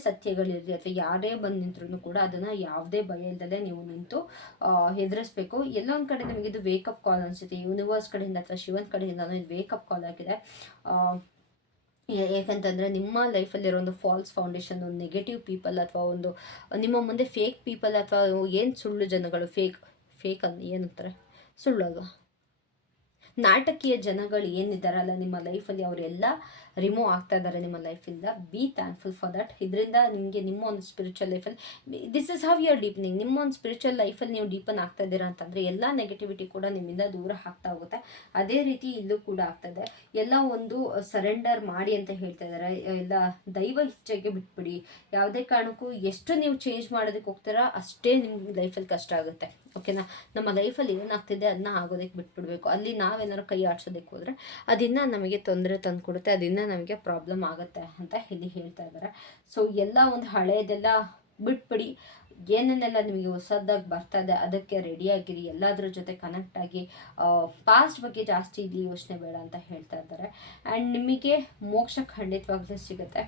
ಸತ್ಯಗಳಿರಲಿ ಅಥವಾ ಯಾರೇ ಬಂದು ನಿಂತ್ರೂ ಕೂಡ ಅದನ್ನು ಯಾವುದೇ ಭಯ ಇಲ್ಲದೆ ನೀವು ನಿಂತು ಹೆದರಿಸ್ಬೇಕು. ಎಲ್ಲೊಂದು ಕಡೆ ನಿಮಗೆ ಇದು ವೇಕಪ್ ಕಾಲ್ ಅನಿಸುತ್ತೆ. ಯೂನಿವರ್ಸ್ ಕಡೆಯಿಂದ ಅಥವಾ ಶಿವನ್ ಕಡೆಯಿಂದ ಇದು ವೇಕಪ್ ಕಾಲ್ ಆಗಿದೆ. ಏಕೆಂತಂದರೆ ನಿಮ್ಮ ಲೈಫಲ್ಲಿರೋ ಒಂದು ಫಾಲ್ಸ್ ಫೌಂಡೇಶನ್ ಒಂದು ನೆಗೆಟಿವ್ ಪೀಪಲ್ ಅಥವಾ ಒಂದು, ನಿಮ್ಮ ಮುಂದೆ ಫೇಕ್ ಪೀಪಲ್ ಅಥವಾ ಏನು ಸುಳ್ಳು ಜನಗಳು ಫೇಕ್ ಫೇಕ್ ಅನ್ ಏನಂತಾರೆ ಸುಳ್ಳು ನಾಟಕೀಯ ಜನಗಳು ಏನಿದ್ದಾರಲ್ಲ, ನಿಮ್ಮ ಲೈಫಲ್ಲಿ ಅವರೆಲ್ಲ ರಿಮೂವ್ ಆಗ್ತಾ ಇದ್ದಾರೆ ನಿಮ್ಮ ಲೈಫಿಂದ ಬಿ ಥ್ಯಾಂಕ್ಫುಲ್ ಫಾರ್ ದಟ್ ಇದರಿಂದ ನಿಮಗೆ ನಿಮ್ಮ ಒಂದು ಸ್ಪಿರಿಚುವಲ್ ಲೈಫಲ್ಲಿ this is how your deepening ನಿಮ್ಮ ಒಂದು ಸ್ಪಿರಿಚುವಲ್ ಲೈಫಲ್ಲಿ ನೀವು ಡೀಪನ್ ಆಗ್ತಾ ಇದ್ದೀರಾ ಅಂತಂದರೆ ಎಲ್ಲ ನೆಗೆಟಿವಿಟಿ ಕೂಡ ನಿಮ್ಮಿಂದ ದೂರ ಆಗ್ತಾ ಹೋಗುತ್ತೆ. ಅದೇ ರೀತಿ ಇಲ್ಲೂ ಕೂಡ ಆಗ್ತದೆ ಎಲ್ಲ ಒಂದು ಸರೆಂಡರ್ ಮಾಡಿ ಅಂತ ಹೇಳ್ತಾ ಇದ್ದಾರೆ. ಎಲ್ಲ ದೈವ ಇಚ್ಛೆಗೆ ಬಿಟ್ಬಿಡಿ. ಯಾವುದೇ ಕಾರಣಕ್ಕೂ ಎಷ್ಟು ನೀವು ಚೇಂಜ್ ಮಾಡೋದಕ್ಕೆ ಹೋಗ್ತಾರೋ ಅಷ್ಟೇ ನಿಮ್ಮ ಲೈಫಲ್ಲಿ ಕಷ್ಟ ಆಗುತ್ತೆ. ಓಕೆನಾ ನಮ್ಮ ಲೈಫಲ್ಲಿ ಏನಾಗ್ತಿದೆ ಅದನ್ನ ಆಗೋದಕ್ಕೆ ಬಿಟ್ಬಿಡ್ಬೇಕು. ಅಲ್ಲಿ ನಾವೇನಾದ್ರು ಕೈ ಆಡ್ಸೋದಕ್ಕೆ ಹೋದರೆ, ಅದನ್ನು ನಮಗೆ ತೊಂದರೆ ತಂದು ಕೊಡುತ್ತೆ ಅದನ್ನ ನಮಗೆ ಪ್ರಾಬ್ಲಮ್ ಆಗುತ್ತೆ ಅಂತ ಇಲ್ಲಿ ಹೇಳ್ತಾ ಇದ್ದಾರೆ ಸೊ ಎಲ್ಲ ಒಂದು ಹಳೆಯದೆಲ್ಲ ಬಿಟ್ಬಿಡಿ. ಏನೇನೆಲ್ಲ ನಿಮಗೆ ಹೊಸದಾಗಿ ಬರ್ತಾ ಇದೆ, ಅದಕ್ಕೆ ರೆಡಿಯಾಗಿರಿ ಎಲ್ಲದರ ಜೊತೆ ಕನೆಕ್ಟ್ ಆಗಿ ಪಾಸ್ಟ್ ಬಗ್ಗೆ ಜಾಸ್ತಿ ಇಲ್ಲಿ ಯೋಚನೆ ಬೇಡ ಅಂತ ಹೇಳ್ತಾ ಇದ್ದಾರೆ ಆ್ಯಂಡ್ ನಿಮಗೆ ಮೋಕ್ಷ ಖಂಡಿತವಾಗ್ಲೂ ಸಿಗುತ್ತೆ.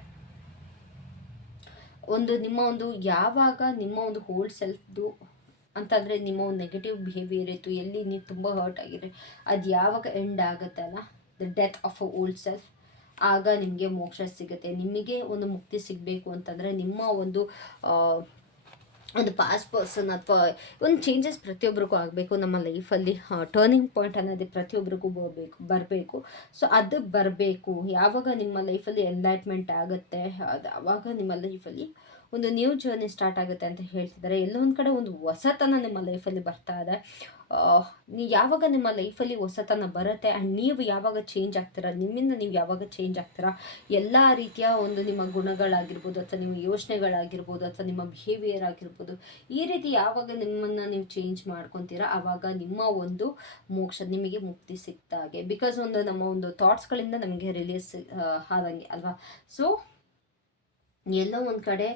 ಒಂದು ನಿಮ್ಮ ಒಂದು ಯಾವಾಗ ನಿಮ್ಮ ಒಂದು ಓಲ್ಡ್ ಸೆಲ್ಫ್ದು ಅಂತಂದರೆ ನಿಮ್ಮ ಒಂದು ನೆಗೆಟಿವ್ ಬಿಹೇವಿಯರ್ ಇತ್ತು, ಎಲ್ಲಿ ನೀವು ತುಂಬ ಹರ್ಟ್ ಆಗಿರಿ, ಅದು ಯಾವಾಗ ಎಂಡ್ ಆಗುತ್ತಲ್ಲ the death of a old self ಆಗ ನಿಮಗೆ ಮೋಕ್ಷ ಸಿಗುತ್ತೆ. ನಿಮಗೆ ಒಂದು ಮುಕ್ತಿ ಸಿಗಬೇಕು ಅಂತಂದರೆ ನಿಮ್ಮ ಒಂದು ಒಂದು ಪಾಸ್ಟ್ ಪರ್ಸನ್ ಅಥವಾ ಒಂದು ಚೇಂಜಸ್ ಪ್ರತಿಯೊಬ್ಬರಿಗೂ ಆಗಬೇಕು. ನಮ್ಮ ಲೈಫಲ್ಲಿ ಟರ್ನಿಂಗ್ ಪಾಯಿಂಟ್ ಅನ್ನೋದು ಪ್ರತಿಯೊಬ್ಬರಿಗೂ ಬರಬೇಕು ಬರಬೇಕು. ಸೊ ಅದು ಬರಬೇಕು. ಯಾವಾಗ ನಿಮ್ಮ ಲೈಫಲ್ಲಿ ಎನ್ಲೈಟ್ಮೆಂಟ್ ಆಗುತ್ತೆ, ಅದು ಆವಾಗ ನಿಮ್ಮ ಲೈಫಲ್ಲಿ ಒಂದು ನ್ಯೂ ಜರ್ನಿ ಸ್ಟಾರ್ಟ್ ಆಗುತ್ತೆ ಅಂತ ಹೇಳ್ತಿದ್ದಾರೆ. ಎಲ್ಲೊಂದು ಕಡೆ ಒಂದು ಹೊಸತನ ನಿಮ್ಮ ಲೈಫಲ್ಲಿ ಬರ್ತಾ ಇದೆ. ಯಾವಾಗ ನಿಮ್ಮ ಲೈಫಲ್ಲಿ ಹೊಸತನ ಬರುತ್ತೆ ಆ್ಯಂಡ್ ನೀವು ಯಾವಾಗ ಚೇಂಜ್ ಆಗ್ತೀರಾ? ನಿಮ್ಮಿಂದ ನೀವು ಯಾವಾಗ ಚೇಂಜ್ ಆಗ್ತೀರಾ? ಎಲ್ಲ ರೀತಿಯ ಒಂದು ನಿಮ್ಮ ಗುಣಗಳಾಗಿರ್ಬೋದು ಅಥವಾ ನಿಮ್ಮ ಯೋಚನೆಗಳಾಗಿರ್ಬೋದು ಅಥವಾ ನಿಮ್ಮ ಬಿಹೇವಿಯರ್ ಆಗಿರ್ಬೋದು, ಈ ರೀತಿ ಯಾವಾಗ ನಿಮ್ಮನ್ನು ನೀವು ಚೇಂಜ್ ಮಾಡ್ಕೊತೀರಾ? ಆವಾಗ ನಿಮ್ಮ ಒಂದು ಮೋಕ್ಷ ನಿಮಗೆ ಮುಕ್ತಿ ಸಿಕ್ತಾಗೆ ಬಿಕಾಸ್ ಒಂದು ನಮ್ಮ ಒಂದು ಥಾಟ್ಸ್ಗಳಿಂದ ನಮಗೆ ರಿಲೀಸ್ ಆದಂಗೆ ಅಲ್ವಾ? ಸೊ ಎಲ್ಲೋ ಒಂದು ಕಡೆ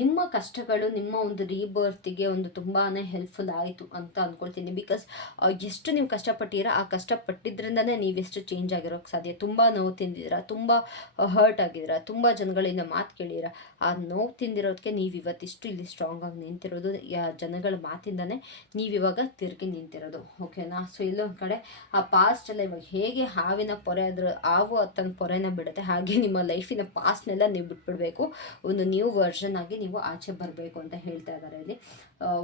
ನಿಮ್ಮ ಕಷ್ಟಗಳು, ನಿಮ್ಮ ಒಂದು ರೀಬರ್ತಿಗೆ ಒಂದು ತುಂಬಾ ಹೆಲ್ಪ್ಫುಲ್ ಆಯಿತು ಅಂತ ಅಂದ್ಕೊಳ್ತೀನಿ ಬಿಕಾಸ್ ಎಷ್ಟು ನೀವು ಕಷ್ಟಪಟ್ಟಿರ, ಆ ಕಷ್ಟಪಟ್ಟಿದ್ರಿಂದನೇ ನೀವೆಷ್ಟು ಚೇಂಜ್ ಆಗಿರೋಕ್ಕೆ ಸಾಧ್ಯ? ತುಂಬ ನೋವು ತಿಂದಿದ್ದೀರಾ? ತುಂಬ ಹರ್ಟ್ ಆಗಿದ್ದೀರಾ? ತುಂಬ ಜನಗಳಿಂದ ಮಾತು ಕೇಳಿರ ಆ ನೋವು ತಿಂದಿರೋದಕ್ಕೆ ನೀವು ಇವತ್ತಿಷ್ಟು ಇಲ್ಲಿ ಸ್ಟ್ರಾಂಗ್ ಆಗಿ ನಿಂತಿರೋದು. ಯಾ, ಜನಗಳ ಮಾತಿಂದನೇ ನೀವಿವಾಗ ತಿರುಗಿ ನಿಂತಿರೋದು. ಓಕೆನಾ ಸೊ ಇಲ್ಲೊಂದು ಕಡೆ ಆ ಪಾಸ್ಟ್ ಎಲ್ಲ ಇವಾಗ ಹೇಗೆ ಹಾವಿನ ಪೊರೆ ಅದ್ರ ಹಾವು ತನ್ನ ಪೊರೆನ ಬಿಡುತ್ತೆ. ಹಾಗೆ ನಿಮ್ಮ ಲೈಫಿನ ಪಾಸ್ಟ್ನೆಲ್ಲ ನೀವು ಬಿಟ್ಬಿಡ್ಬೇಕು. ಒಂದು ನ್ಯೂ ವರ್ಷನ್ ಆಗಿ ನೀವು ಆಚೆ ಬರಬೇಕು ಅಂತ ಹೇಳ್ತಾ ಇದ್ದಾರೆ ಇಲ್ಲಿ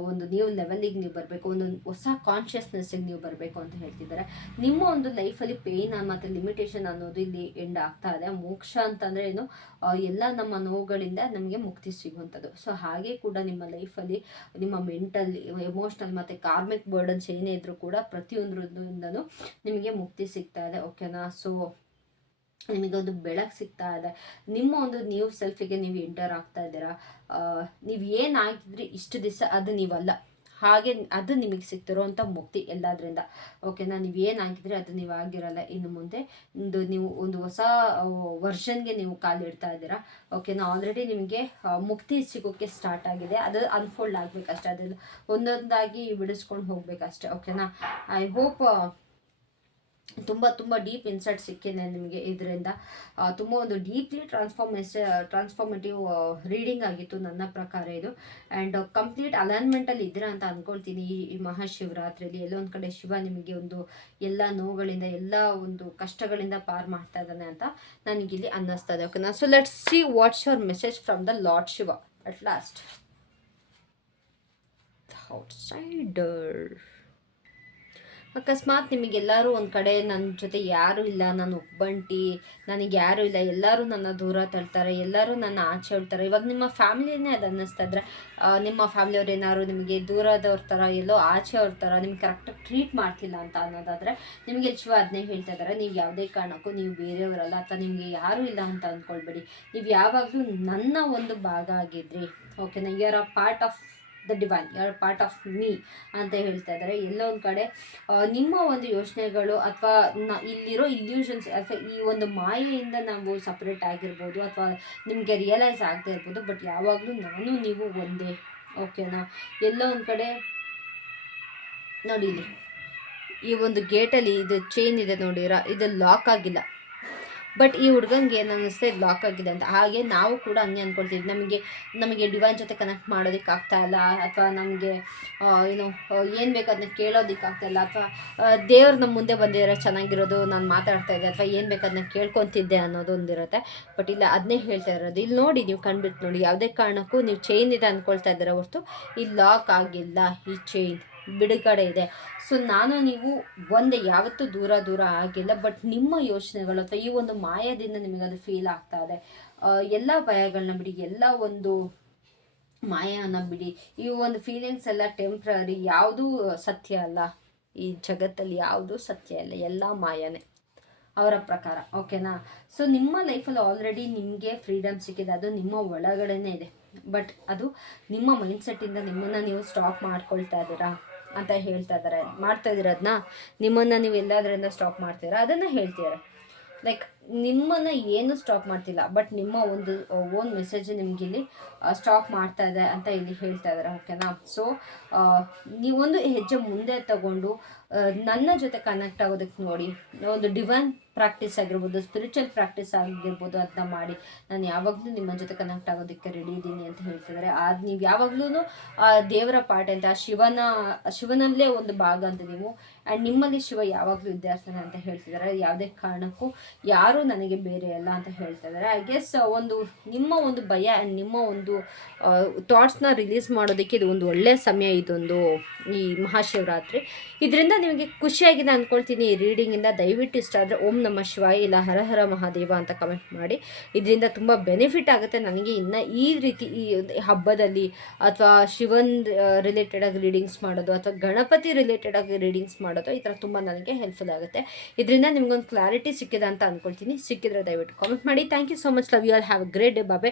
ಒಂದು ನ್ಯೂ ಲೆವೆಲಿಗೆ ನೀವು ಬರಬೇಕು, ಒಂದು ಹೊಸ ಕಾನ್ಷಿಯಸ್ನೆಸ್ಸಿಗೆ ನೀವು ಬರಬೇಕು ಅಂತ ಹೇಳ್ತಿದ್ದಾರೆ ನಿಮ್ಮ ಒಂದು ಲೈಫಲ್ಲಿ ಪೇಯ್ನ್ ಮತ್ತು ಲಿಮಿಟೇಷನ್ ಅನ್ನೋದು ಇಲ್ಲಿ ಎಂಡ್ ಆಗ್ತಾ ಇದೆ. ಮೋಕ್ಷ ಅಂತಂದರೆ ಏನು? ಎಲ್ಲ ನಮ್ಮ ನೋವುಗಳಿಂದ ನಮಗೆ ಮುಕ್ತಿ ಸಿಗುವಂಥದ್ದು. ಸೊ ಹಾಗೆ ಕೂಡ ನಿಮ್ಮ ಲೈಫಲ್ಲಿ ನಿಮ್ಮ ಮೆಂಟಲ್ ಎಮೋಷ್ನಲ್ ಮತ್ತು ಕಾರ್ಮಿಕ್ ಬರ್ಡನ್ಸ್ ಏನೇ ಇದ್ರೂ ಕೂಡ ಪ್ರತಿಯೊಂದರಿಂದನೂ ನಿಮಗೆ ಮುಕ್ತಿ ಸಿಗ್ತಾ ಇದೆ. ಓಕೆನಾ ಸೊ ನಿಮಗೆ ಒಂದು ಬೆಳಕು ಸಿಗ್ತಾ ಇದೆ. ನಿಮ್ಮ ಒಂದು ನ್ಯೂ ಸೆಲ್ಫಿಗೆ ನೀವು ಎಂಟರ್ ಆಗ್ತಾ ಇದ್ದೀರಾ ನೀವು ಏನಾಗಿದ್ರಿ ಇಷ್ಟು ದಿವಸ ಅದು ನೀವಲ್ಲ. ಹಾಗೆ ಅದು ನಿಮಗೆ ಸಿಗ್ತಿರೋವಂಥ ಮುಕ್ತಿ ಎಲ್ಲದರಿಂದ. ಓಕೆನಾ ನೀವು ಏನಾಗಿದ್ರಿ ಅದು ನೀವು ಆಗಿರಲ್ಲ. ಇನ್ನು ಮುಂದೆ ಒಂದು ನೀವು ಒಂದು ಹೊಸ ವರ್ಷನ್ಗೆ ನೀವು ಕಾಲಿಡ್ತಾ ಇದ್ದೀರಾ. ಓಕೆನಾ ಆಲ್ರೆಡಿ ನಿಮಗೆ ಮುಕ್ತಿ ಸಿಗೋಕ್ಕೆ ಸ್ಟಾರ್ಟ್ ಆಗಿದೆ. ಅದು ಅನ್ಫೋಲ್ಡ್ ಆಗಬೇಕಷ್ಟೇ. ಅದನ್ನು ಒಂದೊಂದಾಗಿ ಬಿಡಿಸ್ಕೊಂಡು ಹೋಗ್ಬೇಕಷ್ಟೇ. ಓಕೆನಾ ಐ ಹೋಪ್ ತುಂಬ ತುಂಬ ಡೀಪ್ ಇನ್ಸೈಟ್ ಸಿಕ್ಕಿದೆ ನಿಮಗೆ ಇದರಿಂದ. ತುಂಬ ಒಂದು ಡೀಪ್ಲಿ ಟ್ರಾನ್ಸ್ಫಾರ್ಮೇಸ್ ಟ್ರಾನ್ಸ್ಫಾರ್ಮೇಟಿವ್ ರೀಡಿಂಗ್ ಆಗಿತ್ತು ನನ್ನ ಪ್ರಕಾರ ಇದು. ಆ್ಯಂಡ್ ಕಂಪ್ಲೀಟ್ ಅಲೈನ್ಮೆಂಟಲ್ಲಿ ಇದ್ದೀರಾ ಅಂತ ಅಂದ್ಕೊಳ್ತೀನಿ ಈ ಮಹಾಶಿವರಾತ್ರಿಯಲ್ಲಿ. ಎಲ್ಲೋ ಒಂದು ಕಡೆ ಶಿವ ನಿಮಗೆ ಒಂದು ಎಲ್ಲ ನೋವುಗಳಿಂದ, ಎಲ್ಲ ಒಂದು ಕಷ್ಟಗಳಿಂದ ಪಾರ್ ಮಾಡ್ತಾ ಇದ್ದಾನೆ ಅಂತ ನನಗಿಲ್ಲಿ ಅನ್ನಿಸ್ತದೆ. ಓಕೆನಾ so let's see what's your message from the lord Shiva at last outsider ಅಕಸ್ಮಾತ್ ನಿಮಗೆಲ್ಲರೂ ಒಂದು ಕಡೆ ನನ್ನ ಜೊತೆ ಯಾರೂ ಇಲ್ಲ, ನಾನು ಒಬ್ಬಂಟಿ, ನನಗೆ ಯಾರೂ ಇಲ್ಲ, ಎಲ್ಲರೂ ನನ್ನ ದೂರ ತಳ್ತಾರೆ ಎಲ್ಲರೂ ನನ್ನ ಆಚೆ ಹೇಳ್ತಾರೆ. ಇವಾಗ ನಿಮ್ಮ ಫ್ಯಾಮಿಲಿನೇ ಅದು ಅನ್ನಿಸ್ತಾ ಇದ್ರೆ ನಿಮ್ಮ ಫ್ಯಾಮಿಲಿಯವ್ರು ಏನಾದ್ರು ನಿಮಗೆ ದೂರದವ್ರ ಥರ ಎಲ್ಲೋ ಆಚೆ ಅವ್ರ ಥರ ನಿಮ್ಗೆ ಕರೆಕ್ಟಾಗಿ ಟ್ರೀಟ್ ಮಾಡ್ತಿಲ್ಲ ಅಂತ ಅನ್ನೋದಾದರೆ, ನಿಮಗೆ ಹೆಚ್ಚು ಅದನ್ನೇ ಹೇಳ್ತಾ ಇದ್ದಾರೆ ನೀವು ಯಾವುದೇ ಕಾರಣಕ್ಕೂ ನೀವು ಬೇರೆಯವರಲ್ಲ, ಅಥವಾ ನಿಮಗೆ ಯಾರೂ ಇಲ್ಲ ಅಂತ ಅಂದ್ಕೊಳ್ಬೇಡಿ ನೀವು ಯಾವಾಗಲೂ ನನ್ನ ಒಂದು ಭಾಗ ಆಗಿದ್ರಿ ಓಕೆನಾ you are a part of the divine, you are part of me ಅಂತ ಹೇಳ್ತಾ ಇದ್ದಾರೆ. ಎಲ್ಲೋ ಒಂದು ಕಡೆ ನಿಮ್ಮ ಒಂದು ಯೋಚನೆಗಳು ಅಥವಾ ಇಲ್ಲಿರೋ ಇಲ್ಯೂಷನ್ಸ್ ಅಥವಾ ಈ ಒಂದು ಮಾಯೆಯಿಂದ ನಾವು ಸಪ್ರೇಟ್ ಆಗಿರ್ಬೋದು ಅಥವಾ ನಿಮಗೆ ರಿಯಲೈಸ್ ಆಗ್ತಾ ಇರ್ಬೋದು ಬಟ್ ಯಾವಾಗಲೂ ನಾನು, ನೀವು ಒಂದೇ. ಓಕೆನಾ ಎಲ್ಲೋ ಒಂದು ಕಡೆ, ನೋಡಿ ಈ ಒಂದು ಗೇಟಲ್ಲಿ ಇದು ಚೈನ್ ಇದೆ ನೋಡಿರ? ಇದು ಲಾಕ್ ಆಗಿಲ್ಲ. ಬಟ್ ಈ ಹುಡ್ಗಂಗೆ ಏನು ಅನ್ನಿಸ್ತಾ ಇದು ಲಾಕ್ ಆಗಿದೆ ಅಂತ. ಹಾಗೆ ನಾವು ಕೂಡ ಹಂಗೆ ಅಂದ್ಕೊಳ್ತೀವಿ ನಮಗೆ ನಮಗೆ ಡಿವೈನ್ ಜೊತೆ ಕನೆಕ್ಟ್ ಮಾಡೋದಕ್ಕೆ ಆಗ್ತಾ ಇಲ್ಲ. ಅಥವಾ ನಮಗೆ ಏನು ಏನು ಬೇಕು ಅದನ್ನ ಕೇಳೋದಕ್ಕೆ ಆಗ್ತಾ ಇಲ್ಲ. ಅಥವಾ ದೇವ್ರು ನಮ್ಮ ಮುಂದೆ ಬಂದಿರೋ ಚೆನ್ನಾಗಿರೋದು ನಾನು ಮಾತಾಡ್ತಾ ಇದ್ದೆ. ಅಥವಾ ಏನು ಬೇಕು ಅದನ್ನ ಕೇಳ್ಕೊತಿದ್ದೆ ಅನ್ನೋದು ಒಂದಿರುತ್ತೆ ಬಟ್ ಇಲ್ಲ ಅದನ್ನೇ ಹೇಳ್ತಾ ಇರೋದು. ಇಲ್ಲಿ ನೋಡಿ ನೀವು ಕಂಡುಬಿಟ್ಟು ನೋಡಿ. ಯಾವುದೇ ಕಾರಣಕ್ಕೂ ನೀವು ಚೈನ್ ಇದೆ ಅಂದ್ಕೊಳ್ತಾ ಇದ್ದೀರ ಹೊರತು ಇಲ್ಲಿ ಲಾಕ್ ಆಗಿಲ್ಲ ಈ ಚೈನ್ ಬಿಡುಗಡೆ ಇದೆ. ಸೊ ನಾನು ನೀವು ಒಂದು ಯಾವತ್ತೂ ದೂರ ದೂರ ಆಗಿಲ್ಲ ಬಟ್ ನಿಮ್ಮ ಯೋಚನೆಗಳು ಅಥವಾ ಈ ಒಂದು ಮಾಯದಿಂದ ಅದು ಫೀಲ್ ಆಗ್ತಾ ಇದೆ. ಎಲ್ಲ ಭಯಗಳನ್ನ ಬಿಡಿ, ಎಲ್ಲ ಒಂದು ಮಾಯನ ಬಿಡಿ. ಈ ಒಂದು ಫೀಲಿಂಗ್ಸ್ ಎಲ್ಲ ಟೆಂಪ್ರರಿ ಯಾವುದೂ ಸತ್ಯ ಅಲ್ಲ. ಈ ಜಗತ್ತಲ್ಲಿ ಯಾವುದೂ ಸತ್ಯ ಇಲ್ಲ, ಎಲ್ಲ ಮಾಯನೇ. ಅವರ ಪ್ರಕಾರ ಓಕೆನಾ ಸೊ ನಿಮ್ಮ ಲೈಫಲ್ಲಿ ಆಲ್ರೆಡಿ ನಿಮಗೆ ಫ್ರೀಡಮ್ ಸಿಕ್ಕಿದೆ, ಅದು ನಿಮ್ಮ ಒಳಗಡೆನೇ ಇದೆ. ಬಟ್ ಅದು ನಿಮ್ಮ ಮೈಂಡ್ಸೆಟ್ಟಿಂದ ನಿಮ್ಮನ್ನು ನೀವು ಸ್ಟಾಪ್ ಮಾಡ್ಕೊಳ್ತಾ ಇದ್ದೀರಾ? ಅಂತ ಹೇಳ್ತಾ ಇದ್ದಾರೆ ಮಾಡ್ತಾ ಇದ್ದೀರ ಅದನ್ನ ನಿಮ್ಮನ್ನು ನೀವು ಎಲ್ಲಾದ್ರಿಂದ ಸ್ಟಾಪ್ ಮಾಡ್ತೀರಾ? ಅದನ್ನು ಹೇಳ್ತಿದ್ದಾರೆ ಲೈಕ್ ನಿಮ್ಮನ್ನು ಏನು ಸ್ಟಾಪ್ ಮಾಡ್ತಿಲ್ಲ ಬಟ್ ನಿಮ್ಮ ಒಂದು ಓನ್ ಮೆಸೇಜ್ ನಿಮ್ಗೆ ಸ್ಟಾಪ್ ಮಾಡ್ತಾ ಇದೆ ಅಂತ ಇಲ್ಲಿ ಹೇಳ್ತಾ ಇದ್ದಾರೆ ಓಕೆನಾ ಸೊ ನೀವೊಂದು ಹೆಜ್ಜೆ ಮುಂದೆ ತಗೊಂಡು ನನ್ನ ಜೊತೆ ಕನೆಕ್ಟ್ ಆಗೋದಕ್ಕೆ ನೋಡಿ, ಒಂದು ಡಿವೈನ್ ಪ್ರಾಕ್ಟೀಸ್ ಆಗಿರ್ಬೋದು ಸ್ಪಿರಿಚುವಲ್ ಪ್ರಾಕ್ಟೀಸ್ ಆಗಿರ್ಬೋದು ಅದನ್ನ ಮಾಡಿ, ನಾನು ಯಾವಾಗಲೂ ನಿಮ್ಮ ಜೊತೆ ಕನೆಕ್ಟ್ ಆಗೋದಕ್ಕೆ ರೆಡಿ ಇದ್ದೀನಿ ಅಂತ ಹೇಳ್ತಿದ್ದಾರೆ ಅದು ನೀವು ಯಾವಾಗಲೂ ದೇವರ ಪಾಠ ಅಂತ, ಆ ಶಿವನ ಶಿವನಲ್ಲೇ ಒಂದು ಭಾಗ ಅಂತ ನೀವು ಆ್ಯಂಡ್ ನಿಮ್ಮಲ್ಲಿ ಶಿವ ಯಾವಾಗಲೂ ವಿದ್ಯಾರ್ಥನೆ ಅಂತ ಹೇಳ್ತಿದ್ದಾರೆ ಯಾವುದೇ ಕಾರಣಕ್ಕೂ ಯಾರೂ ನನಗೆ ಬೇರೆ ಅಲ್ಲ ಅಂತ ಹೇಳ್ತಾ ಇದ್ದಾರೆ. ಐ ಗೆಸ್ ಒಂದು, ನಿಮ್ಮ ಒಂದು ಭಯ ಆ್ಯಂಡ್ ನಿಮ್ಮ ಒಂದು ಥಾಟ್ಸ್ನ ರಿಲೀಸ್ ಮಾಡೋದಕ್ಕೆ ಇದು ಒಂದು ಒಳ್ಳೆಯ ಸಮಯ ಇದೊಂದು ಈ ಮಹಾಶಿವರಾತ್ರಿ. ಇದರಿಂದ ನಿಮಗೆ ಖುಷಿಯಾಗಿದೆ ಅಂದ್ಕೊಳ್ತೀನಿ ಈ ರೀಡಿಂಗಿಂದ ದಯವಿಟ್ಟು ಇಷ್ಟ ಆದರೆ ಓಂ ನಮ್ಮ ಶಿವಾಯ, ಇಲ್ಲ ಹರ ಹರ ಮಹಾದೇವ ಅಂತ ಕಮೆಂಟ್ ಮಾಡಿ. ಇದರಿಂದ ತುಂಬ ಬೆನಿಫಿಟ್ ಆಗುತ್ತೆ ನನಗೆ ಇನ್ನು ಈ ರೀತಿ ಈ ಹಬ್ಬದಲ್ಲಿ ಅಥವಾ ಶಿವನ್ ರಿಲೇಟೆಡ್ ಆಗಿ ರೀಡಿಂಗ್ಸ್ ಮಾಡೋದು ಅಥವಾ ಗಣಪತಿ ರಿಲೇಟೆಡ್ ಆಗಿ ರೀಡಿಂಗ್ಸ್ ಮಾಡೋದು ಈ ಥರ ತುಂಬ ನನಗೆ ಹೆಲ್ಪ್ಫುಲ್ ಆಗುತ್ತೆ. ಇದರಿಂದ ನಿಮಗೊಂದು ಕ್ಲಾರಿಟಿ ಸಿಕ್ಕಿದೆ ಅಂತ ಅಂದ್ಕೊಳ್ತೀನಿ ಸಿಕ್ಕಿದ್ರೆ ದಯವಿಟ್ಟು ಕಾಮೆಂಟ್ ಮಾಡಿ. Thank you so much love you all have a great day babe